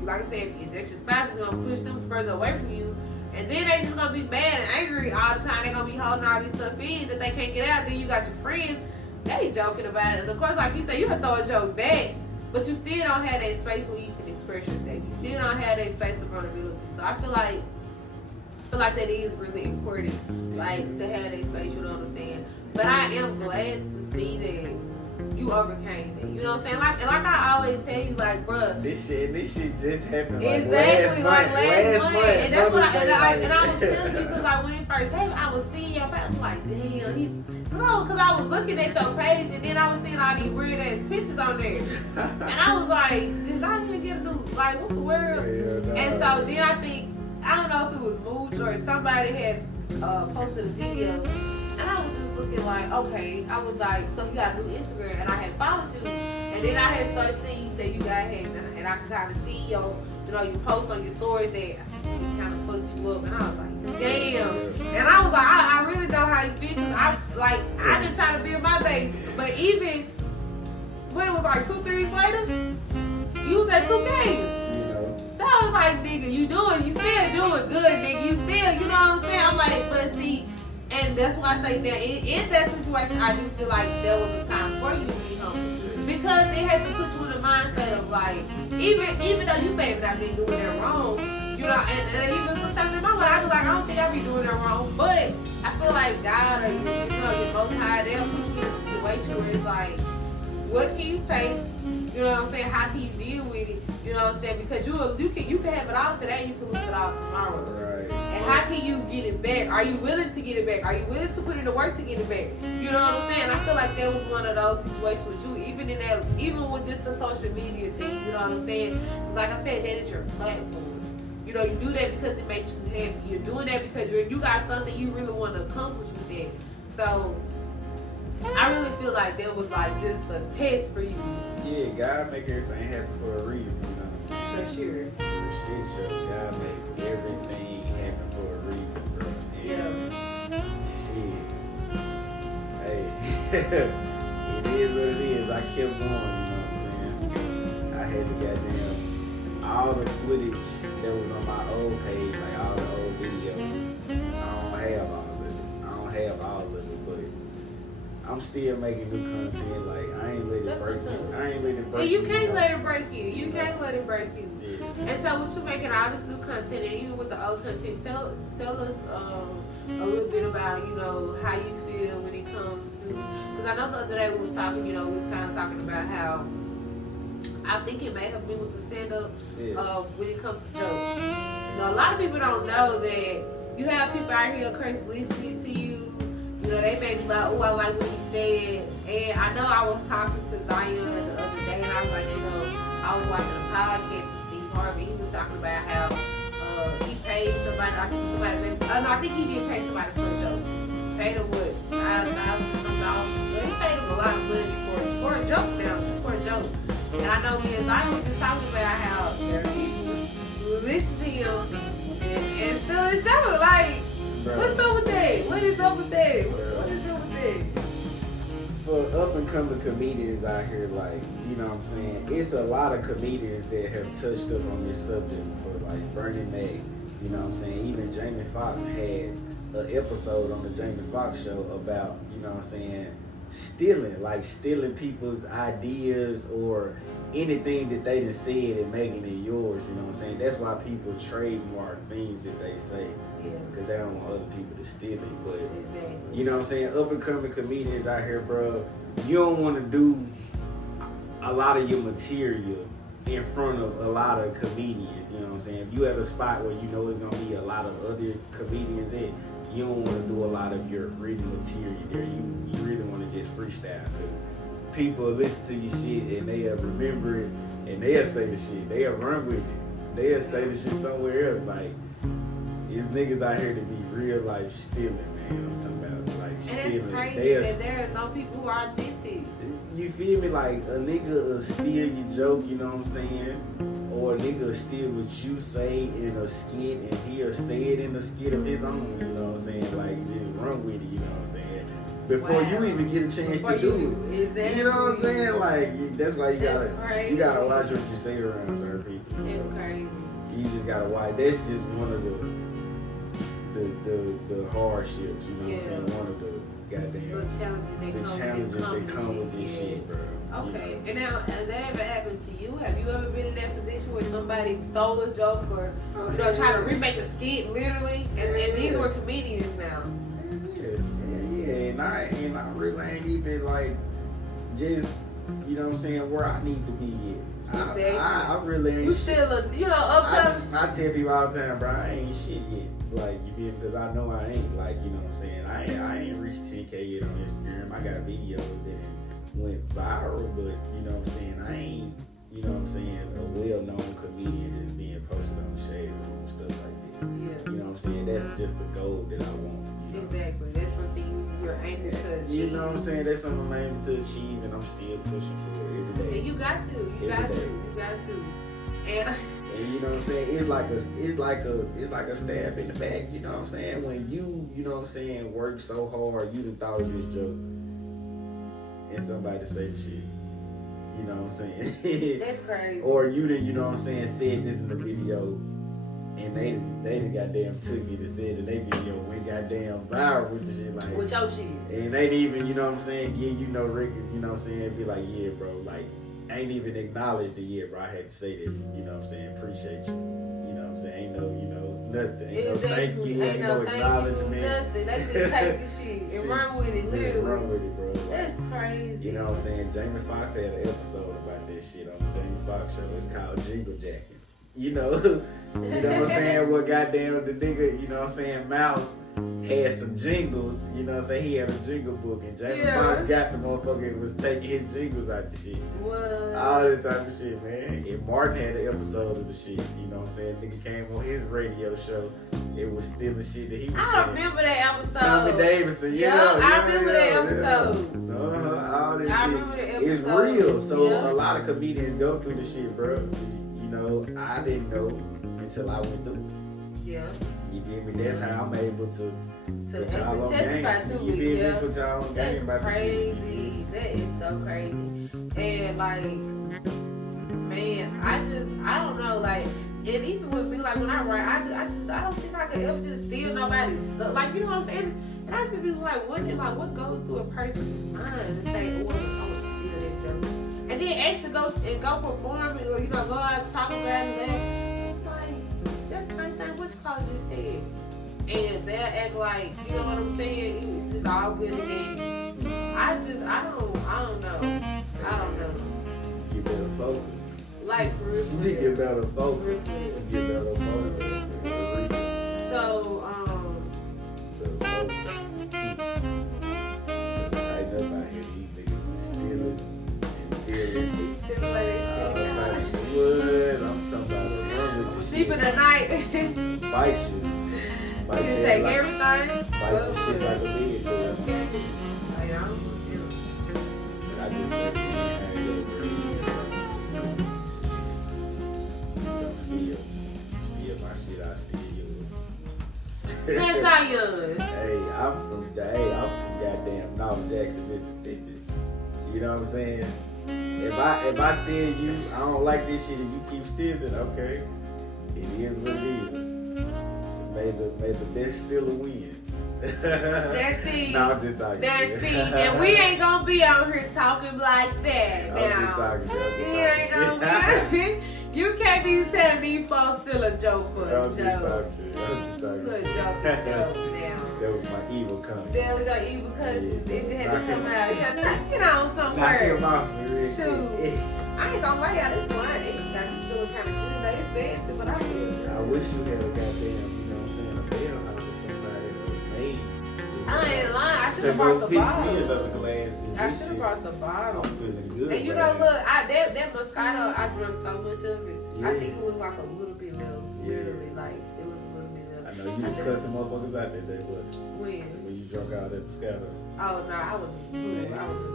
like I said, if that's your spouse, it's gonna push them further away from you. And then they just gonna be mad and angry all the time. They're gonna be holding all this stuff in that they can't get out. Then you got your friends, they joking about it. And of course, like you said, you can throw a joke back, but you still don't have that space where you can express yourself. You still don't have that space of vulnerability. So I feel like that is really important, like, to have that space, you know what I'm saying? But I am glad to see that you overcame it. You know what I'm saying? Like I always tell you, like, bruh. This shit just happened. Like Exactly, last month. And that's what I was Like, telling you, because like when it first happened, I was seeing your page. I was like, damn, because I was looking at your page and then I was seeing all these weird ass pictures on there. And I was like, did I even get a new, like, what the world? Yeah, And so then I don't know if it was Mooch or somebody had posted a video. And I was just looking like, okay. I was like, so you got a new Instagram, and I had followed you, and then I had started seeing you say you got hacked, and I could kind of see your, you know, you post on your story that it kind of fucked you up, and I was like, damn. And I was like, I really know how you feel, because I've been trying to build my base, but even when it was like 2-3 weeks later, you was at 2K. So I was like, nigga, you still doing good, nigga. You still, you know what I'm saying? I'm like, but see, And that's why I say that in that situation, I do feel like there was a time for you to be humble. Because it had to put you in the mindset of like, even though you may not been doing it wrong, you know, and even sometimes in my life, I be like, I don't think I be doing it wrong. But I feel like God or your Most High, they'll put you in a situation where it's like, what can you take? You know what I'm saying? How can you deal with it? You know what I'm saying? Because you can have it all today, you can lose it all tomorrow. Right. And how can you get it back? Are you willing to get it back? Are you willing to put in the work to get it back? You know what I'm saying? I feel like that was one of those situations with you, even with just the social media thing. You know what I'm saying? Because like I said, that is your platform. You know, you do that because it makes you happy. You're doing that because you got something you really want to accomplish with it. So I really feel like that was like just a test for you. Yeah, God make everything happen for a reason, you know what I'm saying? For sure. For a shit show, God make everything happen for a reason, bro. And shit. Hey, it is what it is. I kept going, you know what I'm saying? I had the goddamn, all the footage that was on my old page, like all the old videos. I don't have all of it, but I'm still making new content. Like I ain't let it break me. I ain't let it break And you me. can't let it break you. You can't let it break you. Yeah. And so with you making all this new content, and even with the old content, tell us a little bit about, you know, how you feel when it comes to, because I know the other day we was talking, you know, we was kind of talking about how, I think it may have been with the stand-up, when it comes to jokes. You know, a lot of people don't know that you have people out here crazy listening to you. You know, they may be like, oh, I like what you said. And I know I was talking to Zion the other day, and I was like, you know, I was watching a podcast with Steve Harvey. He was talking about how he paid somebody, I think he did pay somebody for a joke. Paid him what, $5,000 or something. But he paid him a lot of money for a joke now, just for a joke. And I know me and Zion was just talking about how there are people who listen to him and still a joke. Like, what's up with that? What is up with that? What is up with that? For up and coming comedians out here, like, you know what I'm saying, it's a lot of comedians that have touched up on this subject before, like Bernie Mac, you know what I'm saying, even Jamie Foxx had an episode on the Jamie Foxx show about, you know what I'm saying, stealing people's ideas or anything that they done said and making it yours, you know what I'm saying? That's why people trademark things that they say. Because they don't want other people to steal it. But, you know what I'm saying? Up and coming comedians out here, bro, you don't want to do a lot of your material in front of a lot of comedians, you know what I'm saying? If you at a spot where you know it's going to be a lot of other comedians in, you don't want to do a lot of your written material there. You really want to just freestyle. Cause people listen to your shit and they'll remember it and they'll say the shit. They'll run with it. They'll say the shit somewhere else. Like, it's niggas out here to be real life stealing, man. I'm talking about like stealing. And it's crazy that there are no people who are addicted. You feel me? Like a nigga will steal your joke, you know what I'm saying? Or a nigga will steal what you say in a skit and he'll say it in a skit of his own, you know what I'm saying? Like just run with it, you know what I'm saying? Before you even get a chance to do it. Exactly. You know what I'm saying? Like that's why you gotta watch what you say around certain people. It's crazy. You just gotta watch. That's just one of the hardships, you know what I'm saying? One of the goddamn challenges that come with this shit, bro. Okay, You know? and now, has that ever happened to you? Have you ever been in that position where somebody stole a joke or, you know, trying to remake a skit, literally? And these were comedians now. Yeah, and I really ain't even like just, you know what I'm saying, where I need to be at. I really ain't. You still, you know, upcoming. I tell people all the time, bro, I ain't shit yet. Like, you feel, because I know I ain't. Like, you know what I'm saying? I ain't reached 10K yet on Instagram. I got videos that went viral, but you know what I'm saying? I ain't, you know what I'm saying, a well-known comedian that's being posted on Shade Room and stuff like that. Yeah. You know what I'm saying? That's just the goal that I want. You know? Exactly. That's something you're aiming to achieve. You know what I'm saying? That's something I'm aiming to achieve, and I'm still pushing for it every day. And you got to. You got to. And you know what I'm saying? It's like a stab in the back, you know what I'm saying? When you know what I'm saying, work so hard, you done thought of this joke, and somebody say the shit. You know what I'm saying? That's crazy. Or you done, you know what I'm saying, said this in the video, And they done goddamn took me to say that they video went goddamn viral with the shit like. With your shit. And they didn't even, you know what I'm saying, give you no record, you know what I'm saying, be like, yeah, bro, like, ain't even acknowledged the year, bro. I had to say that, you know what I'm saying, appreciate you. You know what I'm saying, ain't no, you know, nothing. Ain't no thank you, ain't no acknowledgement. Nothing. They just take the shit and run with it, Just literally. run with it, bro. That's crazy. You know what I'm saying? Jamie Foxx had an episode about that shit on the Jamie Foxx show. It's called Jingle Jacking. You know what I'm saying? Well, goddamn, the nigga, you know what I'm saying, Mouse had some jingles, you know what I'm saying? He had a jingle book, and Jamie Foxx got the motherfucker and was taking his jingles out the shit. What? All that type of shit, man. And Martin had an episode of the shit, you know what I'm saying? Nigga came on his radio show. It was still the shit that he was saying. I remember that episode. Tommy Davidson, I remember that episode. All this I shit. remember that episode. It's real. So Yeah. a lot of comedians go through the shit, bro. You know, I didn't know until I went through. Yeah. You feel me? That's how I'm able to put y'all on testify game. to You it, feel yeah. me? Put y'all on game That's about the shit. crazy. That is so crazy. And like, man, I don't know, like, and even with me, like when I write, I don't think I could ever just steal nobody's stuff. Like, you know what I'm saying? And I just be like wondering, like, what goes through a person's mind to say, oh, I want to steal that joke, and then actually go perform it, or you know, go out and talk about it. And like, that's the same thing which college just said. And they'll act like, you know what I'm saying? It's just all good and then I don't know. Get better focus. Like, for real. You get better focus. Get better focus. So, Better focus. Tighten up out here. These niggas is stealing and stealing. All type of shit. I'm talking about a run with your sleep in shit. the night. Bite you. Bite You your take like, everything. bite your shit like a bed. Okay. Like, I don't know. I just let it hang over and steal my shit, I steal yours. That's not yours. Hey, I'm from goddamn North Jackson, Mississippi. You know what I'm saying? If I tell you I don't like this shit and you keep stealing, okay, it is what it is. May the best stealer win. That's it. No, I'm just talking. That's it. And we ain't gonna be out here talking like that I'm now. just talking. You ain't gonna be. You can't be telling me folks still a joke for a I'm just joke. talking shit. I'm just talking Good shit. joke now. That was my evil comment. That was your evil cousin. It just had to Knock come him out. You had to get on some Knock him words. off for real. Shoot. I ain't gonna lie, y'all. This wine ain't got me feeling kind of good. Like, it's nasty, but I feel. I wish you had a goddamn, you know what I'm saying, a bell out of somebody that was made. I ain't lying. I should Should have brought the go fix me bottle. another glass. I should have brought the bottle. I'm feeling good. And you know, right look, that Moscato, I drank so much of it. I Yeah. think it was like a little bit left. Literally, like it was a little bit now. I left. know you was cussing motherfuckers out that day, but When? when you drunk out that Moscato. Oh no, I was relaxed.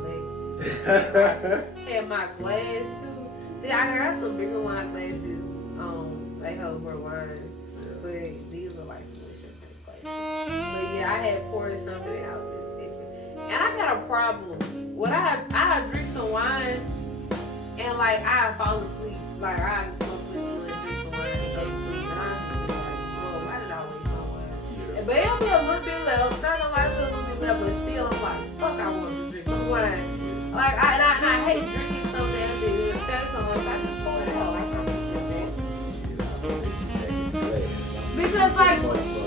Had my glass too. See, I got some bigger wine glasses. They hold more wine, but these are like some champagne glasses. But yeah, I had poured some of it out, just sipping. And I got a problem. When I drink some wine, and like I fall asleep. Like I smoke weed and drink some wine and go to sleep, and I just be like, oh, why did I waste my wine? But it'll be a little bit left. Not gonna lie, it's a little bit left, but still, I'm like, fuck, I want to drink some wine. Like I hate drinking so damn big. That's so much. I just pour it out. I can't drink that. Because like,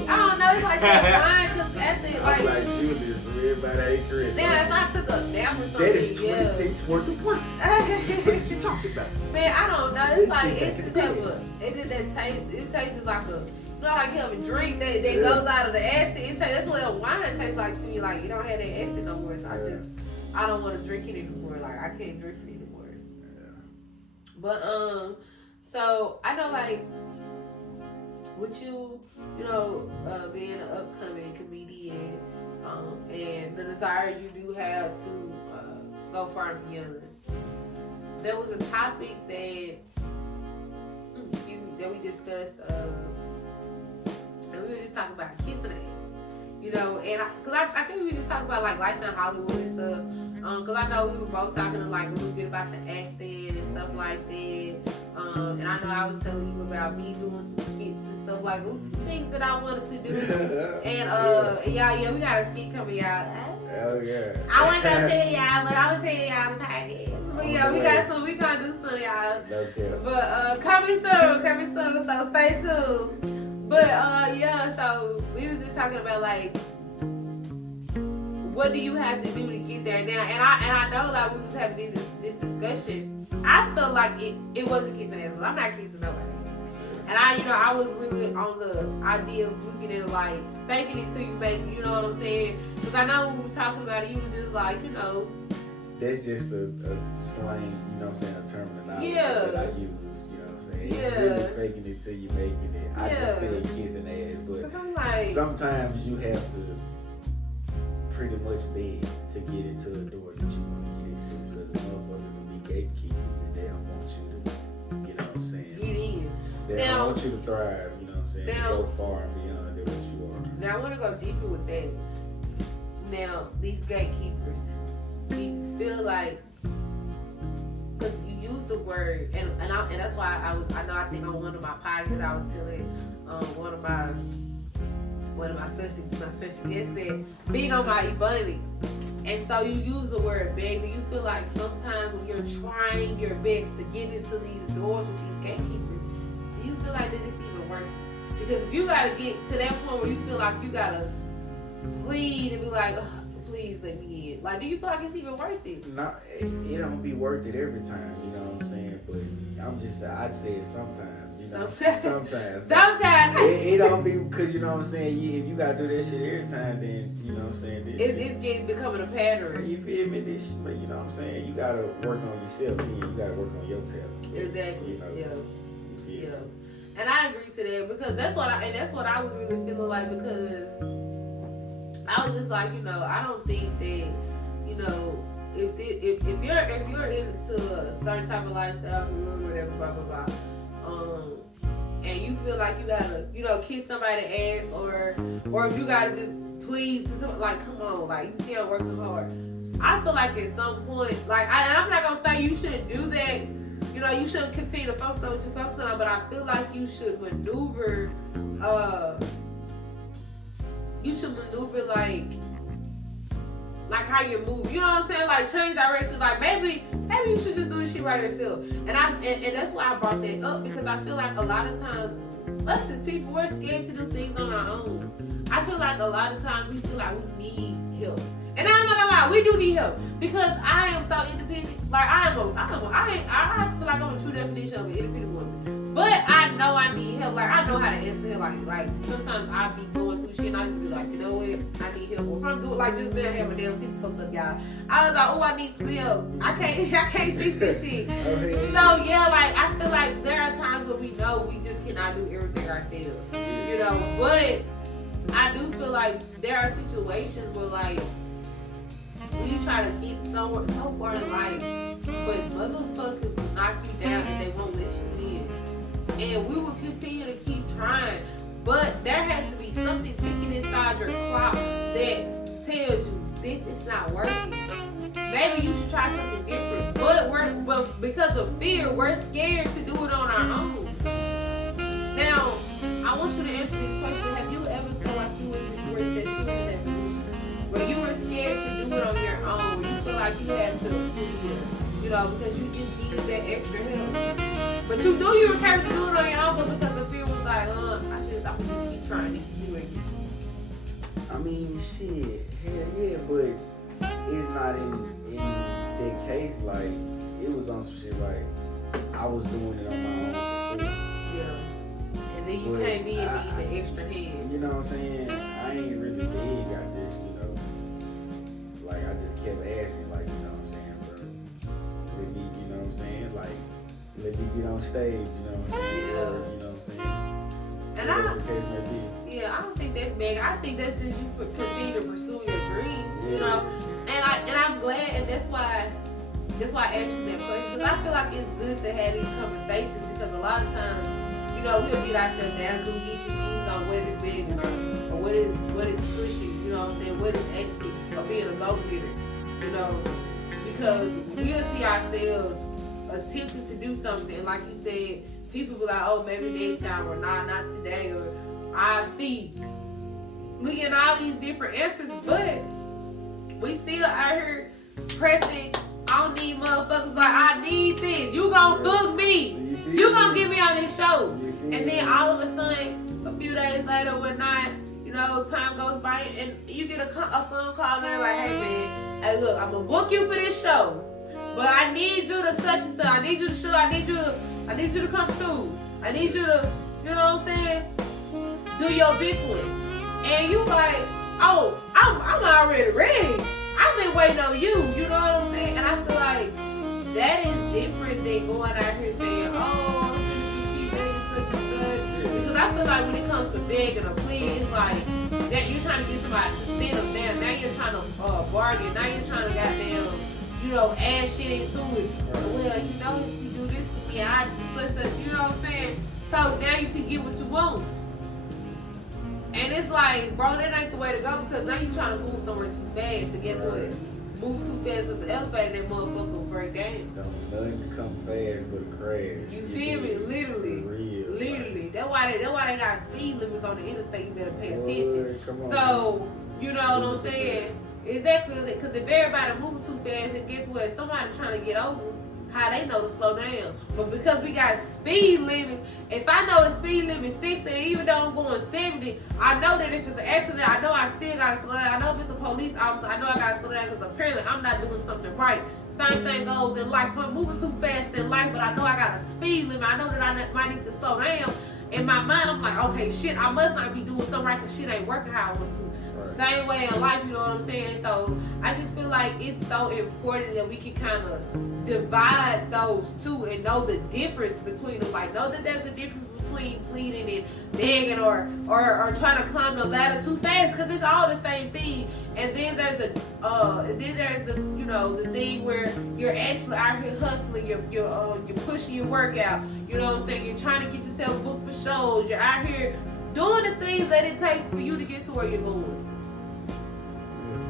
I don't know, it's like that wine just after I'm like. like Julius from Everybody Ain't Chris. Now if I took a nap or something, That is 26 worth of wine. What you talking about? Man, I don't know. It's This like shit it's just back have to a. It just that taste. It tastes like a. You know, like you have a drink that Yeah. goes out of the acid. It tastes. That's what wine tastes like to me. Like you don't have that acid no more. So I don't want to drink it anymore. Like I can't drink it anymore. But so I know like with you know, being an upcoming comedian, and the desires you do have to go far and beyond. There was a topic that that we discussed, and we were just talking about kissing ass, you know, and I think we were just talking about like life in Hollywood and stuff, because I know we were both talking like a little bit about the acting and stuff like that. And I know I was telling you about me doing some skits and stuff like some things that I wanted to do. And yeah, we got a skit coming out. Hell yeah. I wasn't gonna tell y'all, but I'm gonna tell y'all the podcast. But yeah, we gonna do some, y'all. Okay. But coming soon. So stay tuned. But yeah, so we was just talking about like, what do you have to do to get there now? And I know like we was having this discussion. I felt like it wasn't kissing ass. I'm not kissing nobody. And I was really on the idea of looking at it like faking it till you make it, you know what I'm saying? Because I know when we were talking about it, you was just like, That's just a slang, you know what I'm saying, a terminology Yeah. that I use, you know what I'm saying? Yeah. It's really faking it till you making it. I Yeah. just said kissing ass, but because I'm like, sometimes you have to pretty much beg to get into a door that you want to get into because motherfuckers will be gatekeepers and they don't want you to, you know what I'm saying? get in. They Now- don't want you to thrive, you know what I'm saying? Now- Go far and beyond than what you are. Now I want to go deeper with that. Now these gatekeepers, do you feel like, because you use the word, and that's why I think on one of my podcasts I was telling one of my special guests that being on my Ebonics, and so you use the word beg. Do you feel like sometimes when you're trying your best to get into these doors with these gatekeepers, do you feel like that it's even worth it? Because if you gotta get to that point where you feel like you gotta plead and be like, please let me in. Like, do you feel like it's even worth it? It don't be worth it every time, you know what I'm saying? But I'd say it sometimes, you know. Sometimes. Sometimes. It don't be, because you know what I'm saying, if you gotta do that shit every time, then, you know what I'm saying, It's becoming a pattern. you feel me? But you know what I'm saying, you gotta work on yourself, then you gotta work on your talent. Exactly. You know, Yeah. you feel Yeah. me? And I agree to that because that's what I was really feeling like, because I was just like, I don't think that, if you're into a certain type of lifestyle or whatever, blah blah blah, and you feel like you gotta, kiss somebody's ass, or if you gotta just please to somebody, like, come on, like, you see I'm working hard. I feel like at some point, like, I'm not gonna say you shouldn't do that. You shouldn't continue to focus on what you're focusing on, but I feel like you should maneuver, like how you move. You know what I'm saying? Like, change directions. Like, maybe you should just do this shit by yourself. And that's why I brought that up, because I feel like a lot of times, us as people, we're scared to do things on our own. I feel like a lot of times we feel like we need help. And I'm not gonna lie, we do need help, because I am so independent. Like, I feel like I'm a true definition of an independent woman. But I know I need help. Like, I know how to answer help. Like sometimes I be going through shit and I just be like, you know what? I need help. Or if I'm doing, like, just being having damn shit fucked up, y'all. I was like, oh, I need some help. I can't fix this shit. Okay. So yeah, like, I feel like there are times where we know we just cannot do everything ourselves. But I do feel like there are situations where, like, when you try to get so far in life, but motherfuckers will knock you down and they won't let you in. And we will continue to keep trying, but there has to be something ticking inside your clock that tells you this is not working. Maybe you should try something different. But because of fear, we're scared to do it on our own. Now, I want you to answer this question. Have you ever felt like you were in that position where you were scared to do it on your own? You feel like you had to, because you just needed that extra help. But you knew you were capable of doing it on your own, but because the fear was like, I would just keep trying to do it. I mean, shit, hell yeah, but it's not in that case. Like, it was on some shit like I was doing it on my own before. Yeah. And then you But came in and needed the extra hand. You know what I'm saying? I ain't really big. I just, I just kept asking, like, you know what I'm saying, bro? Let me, you know what I'm saying? Like, let me get on stage, you know what I'm saying? Yeah. Or, you know what I'm saying? And Whatever the case may be. I don't think that's big. I think that's just you continue to pursue your dream, Yeah. And I'm glad, and that's why I asked you that question, because I feel like it's good to have these conversations, because a lot of times, we'll beat ourselves down because we get confused on what is big or what is pushing, you know what I'm saying? What is actually being a go-getter, because we'll see ourselves attempting to do something, like you said, people be like, oh, maybe next time, or nah, not today, or I see. We get all these different answers, but we still out here pressing. I don't need motherfuckers like, I need this. You gonna book me. You gonna get me on this show. And then all of a sudden, a few days later, whatnot, you know, time goes by and you get a phone call and they're like, hey man, hey look, I'm gonna book you for this show, but I need you to such and such. I need you to show. I need you to come through. I need you to, you know what I'm saying, do your big one. And you like, oh, I'm already ready. I've been waiting on you. You know what I'm saying? And I feel like that is different than going out here saying, oh, you begging such and such. Because I feel like when it comes to begging or pleading, it's like that you're trying to get somebody to send them down. Now you're trying to bargain. Now you're trying to goddamn, you know, add shit into it. Well, you know, if you do this for me, I such, you know what I'm saying? So now you can get what you want. And it's like, bro, that ain't the way to go, because now you trying to move somewhere too fast. And guess what? Move too fast with the elevator, that motherfucker will break down. Don't nothing come fast but a crash. You feel me? Literally. Real, literally. Like. That's why they got speed limits on the interstate. You better pay attention. Come on, so, you know what I'm saying? Exactly. Because if everybody moving too fast, and guess what? Somebody trying to get over, how they know to slow down. But because we got speed limits, if I know the speed limit is 60, even though I'm going 70, I know that if it's an accident, I know I still gotta slow down. I know if it's a police officer, I know I gotta slow down because apparently I'm not doing something right. Same thing goes in life. I'm moving too fast in life, but I know I got a speed limit. I know that I might need to slow down. In my mind, I'm like, okay, shit, I must not be doing something right because shit ain't working how I want to. Right. Same way in life, you know what I'm saying? So I just feel like it's so important that we can kind of divide those two and know the difference between them. Like, know that there's a difference between pleading and begging or trying to climb the ladder too fast, because it's all the same thing. And then there's the you know, the thing where you're actually out here hustling, you're pushing your work out. You know what I'm saying? You're trying to get yourself booked for shows. You're out here doing the things that it takes for you to get to where you're going.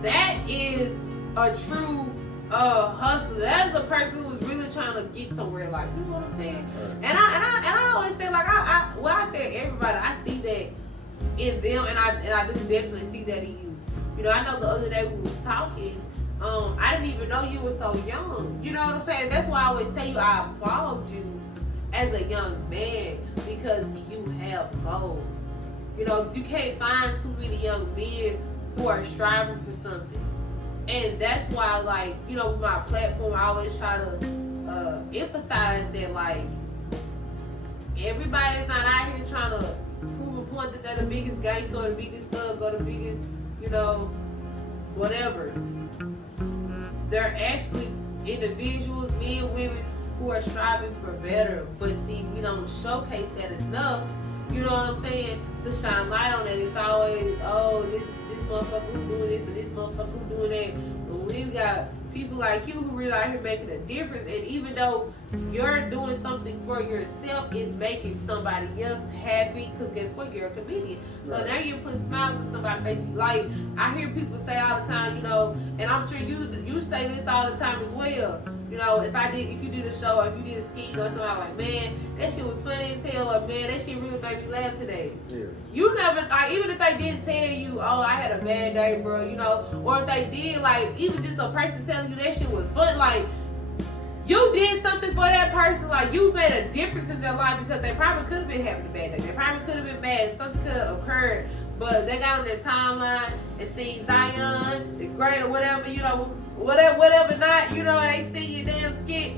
That is a true hustler. That is a person who's really trying to get somewhere. Like, you know what I'm saying? And I always say, like, I tell everybody, I see that in them, and I do definitely see that in you. You know, I know the other day we was talking. I didn't even know you were so young. You know what I'm saying? That's why I always tell you I applaud you as a young man, because you have goals. You know, you can't find too many young men who are striving for something. And that's why, like, you know, with my platform, I always try to emphasize that, like, everybody's not out here trying to prove a point that they're the biggest gangster or the biggest thug or the biggest, you know, whatever. They're actually individuals, men, women, who are striving for better. But see, we don't showcase that enough, you know what I'm saying, to shine light on it. It's always, oh, this motherfucker who doing this, or this motherfucker who doing that. But we got people like you who really out here making a difference. And even though you're doing something for yourself, it's making somebody else happy, because guess what? You're a comedian. So now you're putting smiles on somebody's face. Like, I hear people say all the time, you know, and I'm sure you say this all the time as well. You know, if you did a show, or if you did a skit, or something, I'm like, man, that shit was funny as hell, or man, that shit really made me laugh today. Yeah. You never, like, even if they didn't tell you, oh, I had a bad day, bro, you know, or if they did, like, even just a person telling you that shit was fun, like, you did something for that person, like, you made a difference in their life, because they probably could have been having a bad day. They probably could have been mad. Something could have occurred, but they got on their timeline and seen Zion, the great, or whatever, you know, whatever not, you know, and they see your damn skit,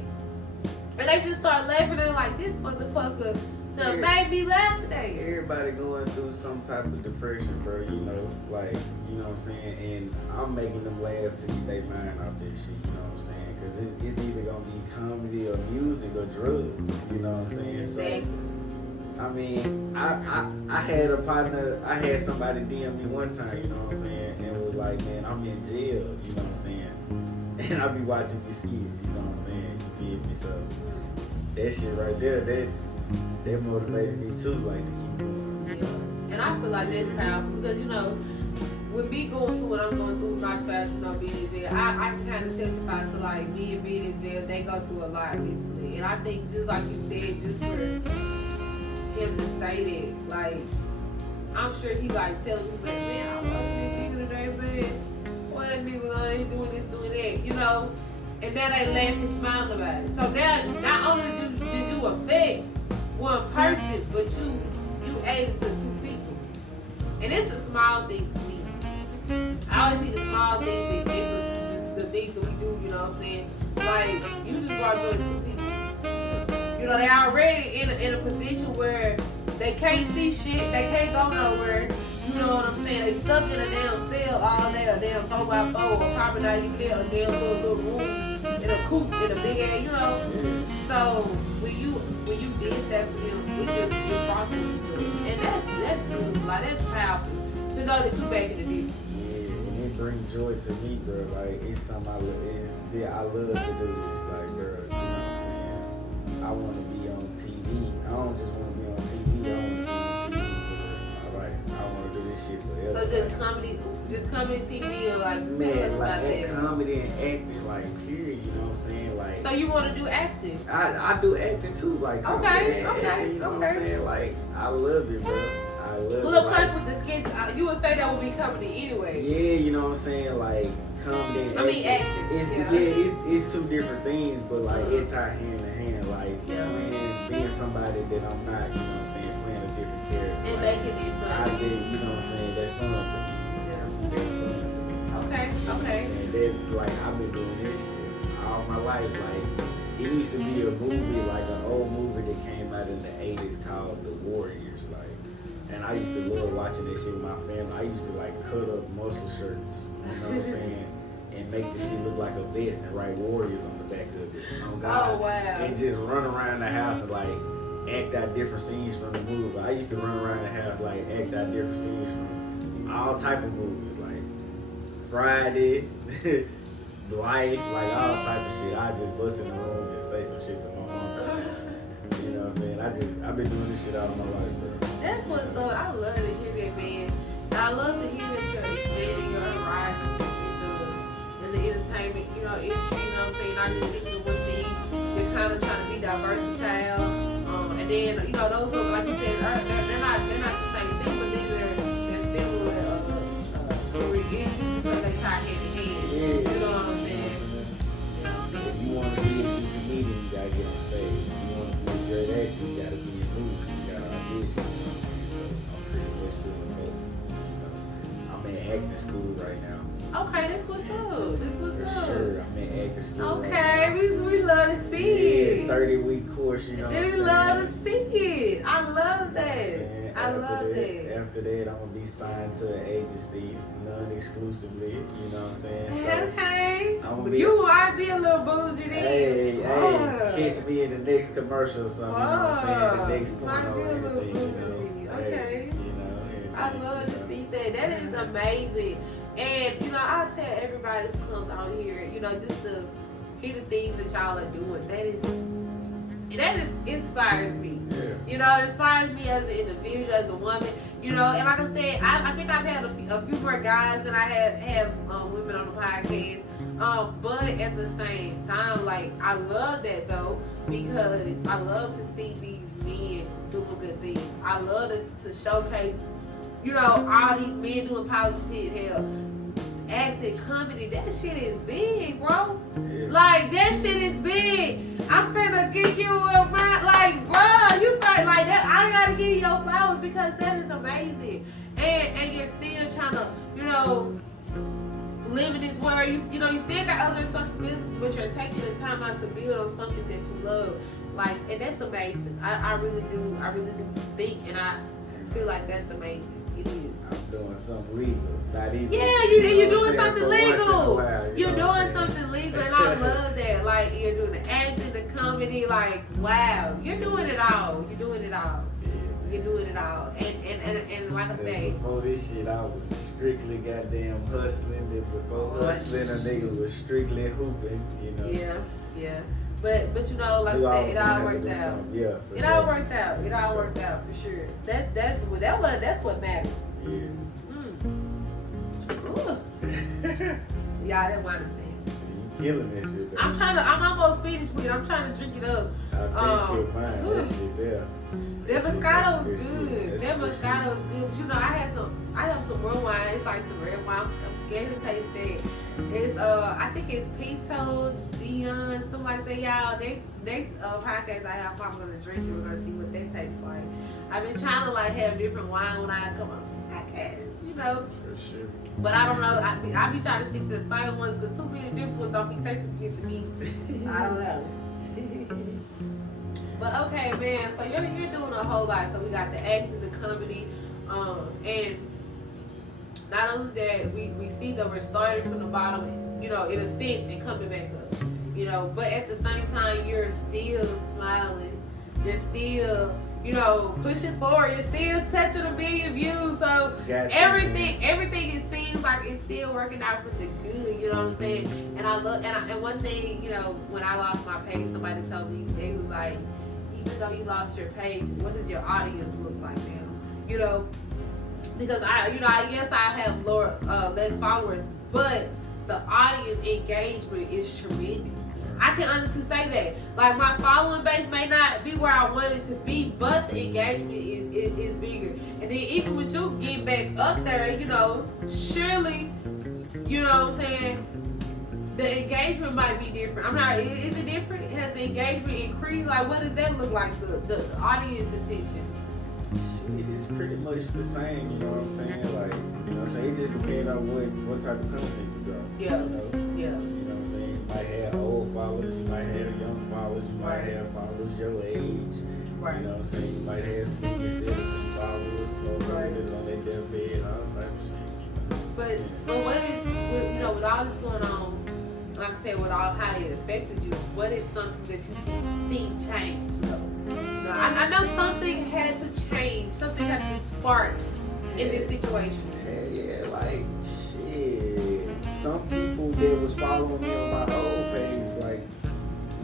and they just start laughing, and like, this motherfucker done made me laugh today. Everybody going through some type of depression, bro, you know, like, you know what I'm saying, and I'm making them laugh to get their mind off this shit, you know what I'm saying, because it's either going to be comedy or music or drugs, you know what I'm saying, Exactly. So, I mean, I had a partner, I had somebody DM me one time, you know what I'm saying, and it was like, man, I'm in jail, you know what I'm saying, and I be watching these skits, you know what I'm saying, you feel me, so that shit right there, that motivated me too, like, to keep going, you know. And I feel like that's powerful, because, you know, with me going through what I'm going through with my spouse, you know, being in jail, I can kind of testify to like me and being in jail, they go through a lot mentally. And I think just like you said, just for him to say that, like, I'm sure he like telling me, man, I love this nigga today, man. Boy, that nigga was on there doing this, doing that, you know? And now they laugh and smile about it. So now, not only did you affect one person, but you aided to two people. And it's a small things to me. I always see the small things and the things that we do, you know what I'm saying? Like, you just brought joy to two people. You know, they already in a position where they can't see shit, they can't go nowhere. You know what I'm saying? They stuck in a damn cell all day, a damn 4x4, or probably not even there, a damn little room in a coop, in a big ass, you know? So when you did that for them, it just brought them to them. And that's beautiful, like that's powerful to know that you back in the day. Yeah, and it brings joy to me, bro. Like it's something I love to do this, like, bro. You know what I'm saying? I want to be on TV. I don't just want to be on TV. I want to be on TV for the rest of my life. I want to do this shit forever. So just comedy TV or like tell us man, about like that. comedy and acting, like period. You know what I'm saying? Like So you want to do acting? I do acting too, like comedy Okay, and okay, acting, you know what I'm okay. saying? Like I love it, bro. I love Well, it. of course, Like, with the skits, you would say that would be comedy anyway. yeah, you know what I'm saying? Like comedy and I mean, acting, It's yeah. it's two different things, but like it tie hand in hand. Like Yeah. being somebody that I'm not, you know what I'm saying, playing a different character. And like, making it I fun. did, you know what I'm saying? That's fun to me. That's fun to me. Okay, You know what I'm okay. saying? That's like I've been doing this shit all my life. Like it used to be a movie, like an old movie that came out in the 80s called The Warriors. Like, and I used to love watching that shit with my family. I used to like cut up muscle shirts, you know what I'm saying? And make the shit look like a vest and write Warriors on the back of it. Oh God. Oh, wow. And just run around the house and like act out different scenes from the movie. I used to run around the house like act out different scenes from all type of movies, like Friday, Life, like all type of shit. I just bust in the room and say some shit to my mom. You know what I'm saying? I've been doing this shit all my life, bro. That's what's up. I love to hear that, man. And I love to hear that you're expanding your horizons in the entertainment, you know, industry, you know what I'm saying? Not just sticking to one thing. You're kind of trying to be versatile. And then, you know, those are, like you said, they're not the same thing, but then they're similar career issues because they tie hand in hand. Yeah. You know what I'm saying? If you want to be a good comedian, you gotta get on stage. If you want to be a great actor, you gotta be in movies. You gotta audition. You know what I'm saying? So I'm pretty much doing both. You know? I'm in acting school right now. Okay, this what's up. This what's For up. sure, I'm in acting school. Okay, right now. we love to see it. Yeah, 30-week course, you know what I'm We saying? love to see it. I love You know what I'm that. saying? I love that. After that, I'm gonna be signed to an agency, non-exclusively. You know what I'm saying? So, Okay. I'ma be- You might be a little bougie then. hey, Fuck. catch me in the next commercial or something. You know what I'm saying? The next Fuck. Might porno be a or little anything. You know? bougie. Hey, Okay. you know, anything, I love you to know. see that. That is amazing. And, you know, I tell everybody who comes out here, you know, just to hear the things that y'all are doing, that inspires me. Yeah. You know, it inspires me as an individual, as a woman. You know, and like I said, I think I've had a few more guys than I have women on the podcast. But at the same time, like, I love that though, because I love to see these men doing good things. I love to showcase, you know, all these men doing positive shit. Hell, acting, comedy, that shit is big, bro. Yeah. Like, that shit is big. I'm finna give you a mind, like, bro, you might like that. I gotta give you your flowers because that is amazing. And you're still trying to, you know, live in this world. You know, you still got other responsibilities, but you're taking the time out to build on something that you love. Like, and that's amazing. I really do think, and I feel like that's amazing. It is. I'm doing something legal. Not even. Yeah, you're know doing what I'm saying, something for once in a legal. while, You're know what I'm doing saying? something legal, and I love that. Like, you're doing the acting, the comedy. Like, wow, you're doing it all. You're doing it all. You're doing it all. And like I say, Before this shit, I was strictly goddamn hustling. And before hustling, a nigga was strictly hooping. You know. yeah. But you know, like You I said, always it all gonna have to worked do out. something. Yeah, for It sure. all worked out. It all For worked sure. out for sure. That's what matters. Yeah. Y'all, that wine is nasty. You killing that shit, though. I'm almost finished with it. I'm trying to drink it up. I think you'll mind that shit there. That Moscato is That's good. good. That Moscato is good. But you know, I have some red wine. It's like some red wine. I'm scared to taste that. It's I think it's Pinto, Dion, something like that, y'all. Next podcast I have, I'm gonna drink it. We're gonna see what that tastes like. I've been trying to like have different wine when I come on podcast, you know. For sure. But I don't know. I be trying to stick to the same ones because too many different ones don't be tasting good to me. I don't know. But okay, man. So you're doing a whole lot. So we got the acting, the comedy, and not only that, we see that we're starting from the bottom, you know, in a sense, and coming back up, you know. But at the same time, you're still smiling. You're still, you know, pushing forward. You're still touching 1 million views. So everything it seems like it's still working out for the good. You know what I'm saying? And and one thing, you know, when I lost my page, somebody told me, they was like, even though you lost your page, what does your audience look like now? You know, because I guess I have less followers, but the audience engagement is tremendous. I can honestly say that. Like, my following base may not be where I want it to be, but the engagement is bigger. And then even with you getting back up there, you know, surely, you know what I'm saying, the engagement might be different. Is it different? Has the engagement increased? Like, what does that look like, the audience attention? Shit, it's pretty much the same, you know what I'm saying? Like, you know what I'm saying? It just depends on what type of content you drop. Yeah. You know? Yeah. You know what I'm saying? You might have old followers, you might have young followers, you might have followers your age. Right. You know what I'm saying? You might have senior citizen followers, or niggas on their deathbed, all type of shit. But what is, you know, with all this going on, like I said, with all how it affected you, what is something that you seen change though? You know, I know something had to change, something had to spark in this situation. Yeah, like, shit. Some people that was following me on my old page, like,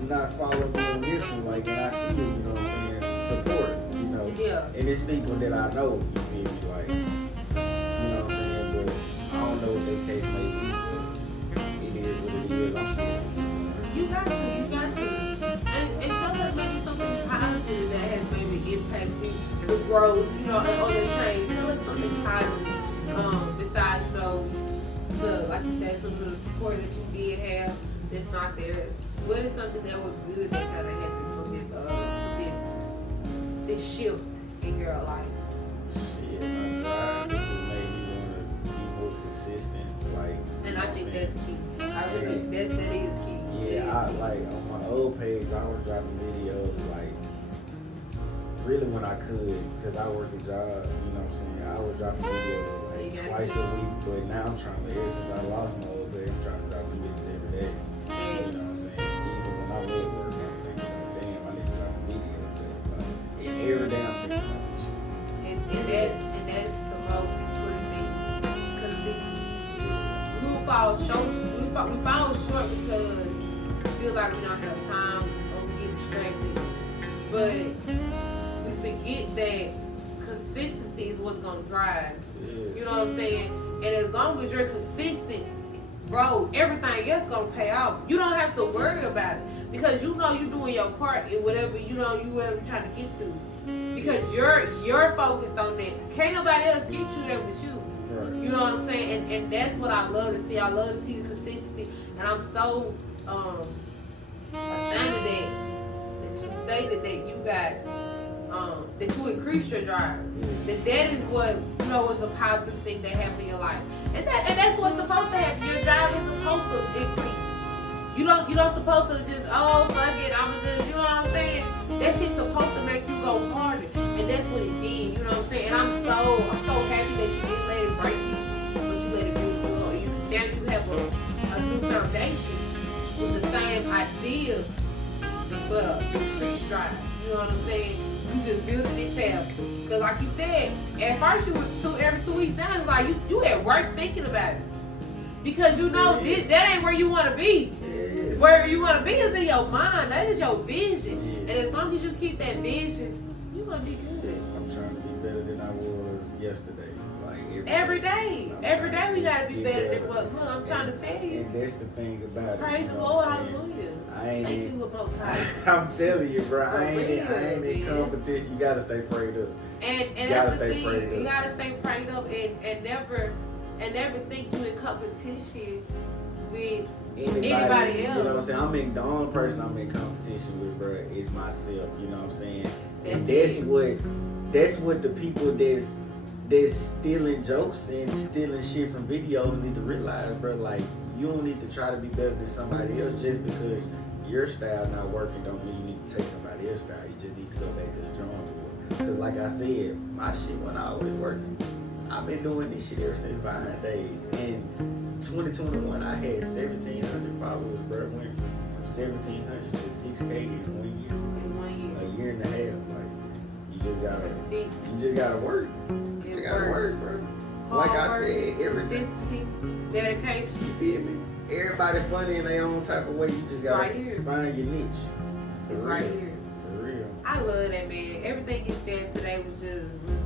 not following me on this one, like, and I see it, you know what I'm saying, support, you know. Yeah. And it's people that I know, you feel me, like, you know what I'm saying, but I don't know what their case may be, but it is what it is, I'm still. You got to. And tell us maybe something positive that has maybe impacted the growth, you know, or the change. Tell us something positive, besides, you know, like you said, some of the support that you did have that's not there. What is something that was good that kind of happened from this shift in your life? Shit, my drive just made me want to be more consistent, like. And I think that's key. That is key. Yeah, I like on my old page, I was dropping videos like really when I could, because I work a job, you know what I'm saying? I was dropping videos like twice a week, but now I'm trying to, ever since I lost my old page, I'm trying to drop videos every day. You know what I'm saying? Even when I'm at work, I'm thinking, damn, I need to drop a video today. Like, every day I'm thinking about this. And that's the most important thing. Consistency. We fall short because we feel like we don't have time or we get distracted. But we forget that consistency is what's gonna drive. You know what I'm saying? And as long as you're consistent, bro, everything else gonna pay off. You don't have to worry about it because you know you're doing your part in whatever you know you whatever you're trying to get to. Because you're focused on that. Can't nobody else get you there but you. Right. You know what I'm saying? And that's what I love to see. I love to see the consistency. And I'm so astounded that you stated that you got that you increased your drive. That is what you know was a positive thing that happened in your life. And that's what's supposed to happen. Your drive is supposed to increase. You don't supposed to just, oh fuck it, I'm just, you know what I'm saying? That shit's supposed to make you go harder. And that's what it did, you know what I'm saying? And I'm so happy that you didn't let it break you, but you let it build you up. Now you have a new foundation with the same idea, but increased drive. You know what I'm saying? You just building it faster. Cause like you said, at first you was every 2 weeks. Now it's like you at work thinking about it. Because you know that ain't where you want to be. Where you want to be is in your mind. That is your vision. And as long as you keep that vision, you're going to be good. I'm trying to be better than I was yesterday. Like every Every day we gotta be better than what. Look, I'm trying to tell you. And that's the thing about it. Praise you the know Lord, what I'm saying? hallelujah. I ain't Thank in- you, Lord Most High. I'm telling you, bro. I ain't real, in man. competition. You gotta stay prayed up. And You that's gotta the stay thing. prayed You up. gotta stay prayed up and never think you in competition with anybody else. You know what I'm saying? The only person I'm in competition with, bro, is myself. You know what I'm saying? And that's what the people that's stealing jokes and stealing shit from videos need to realize, bro. Like, you don't need to try to be better than somebody else just because your style not working. Don't mean you need to take somebody else's style. You just need to go back to the drawing board. Because like I said, my shit wasn't always working. I've been doing this shit ever since Vine days. In 2021, I had 1,700 followers, bro. Went from 1,700 to 6K in 1 year. In 1 year. A year and a half. Like, you just gotta work. You just gotta work, bro. Like I said, everything. Consistency, dedication. You feel me? Everybody funny in their own type of way. You just gotta right here. find your niche. For It's real. right here. For real. I love that, man. Everything you said today was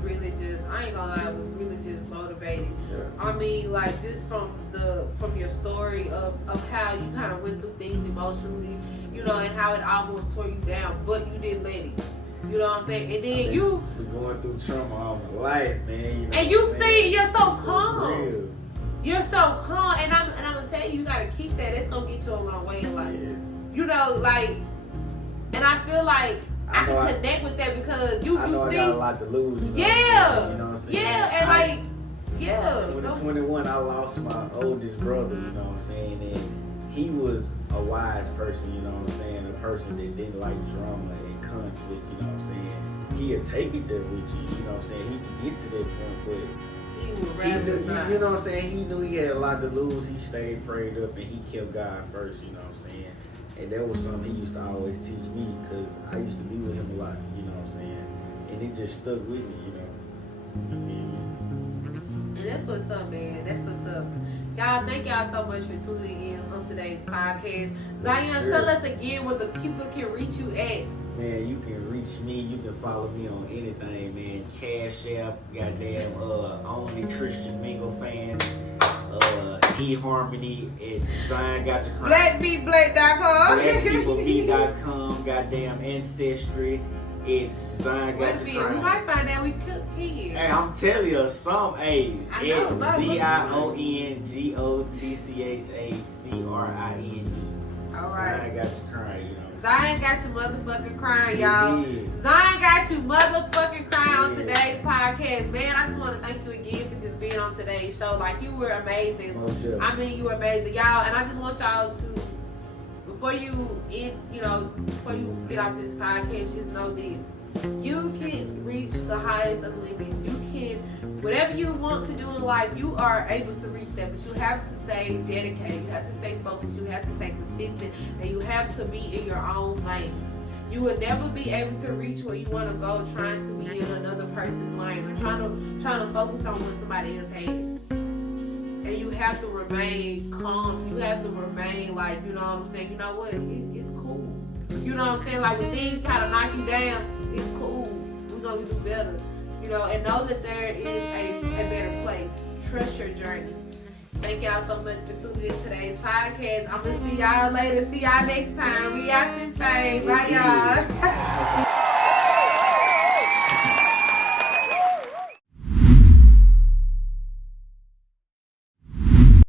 really just, I ain't gonna lie, was really just motivating. Yeah. I mean, like, just from your story of how you kind of went through things emotionally, you know, and how it almost tore you down, but you didn't let it. You know what I'm saying? And then you been going through trauma all my life, man. You know and what you I'm saying? see, you're so For calm. real. You're so calm, and I'm gonna tell you, you gotta keep that. It's gonna get you a long way in life. Yeah. You know, like, and I feel like I know can connect with that because you I know I see. got a lot to lose. You know Yeah, what I'm saying? You know what I'm saying? yeah, and like, yeah. 2021, I lost my oldest brother, you know what I'm saying? And he was a wise person, you know what I'm saying? A person that didn't like drama and conflict, you know what I'm saying? He'd take it there with you know what I'm saying? He could get to that point, but He would he rather knew, not. you know what I'm saying? He knew he had a lot to lose. He stayed prayed up and he kept God first, you know what I'm saying? And that was something he used to always teach me because I used to be with him a lot, you know what I'm saying? And it just stuck with me, you know? You feel me? And that's what's up, man. That's what's up. Y'all, thank y'all so much for tuning in on today's podcast. Zion, Sure. tell us again where the people can reach you at. Man, you can reach me. You can follow me on anything, man. Cash App, goddamn, only Christian Mingle fans. eHarmony at Zion Got Your Crown. BlackBeatBlack.com. BlackPeopleBeat.com. Goddamn Ancestry at Zion Got Wait a Your minute, we Crown. might find out we cook here. Hey, I'm telling you, I know, at but- ZionGoTCHACRINE. All right. Zion Got Your Crown, you know. Zion got you motherfucking crying, y'all. Yeah. Zion got you motherfucking crying on Yeah. today's podcast. Man, I just want to thank you again for just being on today's show. Like, you were amazing. Most definitely. I mean, you were amazing, y'all. And I just want y'all to, before you get off this podcast, just know this. You can reach the highest of limits. You can, whatever you want to do in life, you are able to reach that. But you have to stay dedicated. You have to stay focused. You have to stay consistent. And you have to be in your own lane. You will never be able to reach where you want to go trying to be in another person's lane or trying to focus on what somebody else has. And you have to remain calm. You have to remain like, you know what I'm saying? You know what? It's cool. You know what I'm saying? Like, when things try to knock you down, it's cool. We're going to do better. You know, and know that there is a better place. Trust your journey. Thank y'all so much for tuning in today's podcast. I'm going to see y'all later. See y'all next time. We out this thing. Bye, y'all.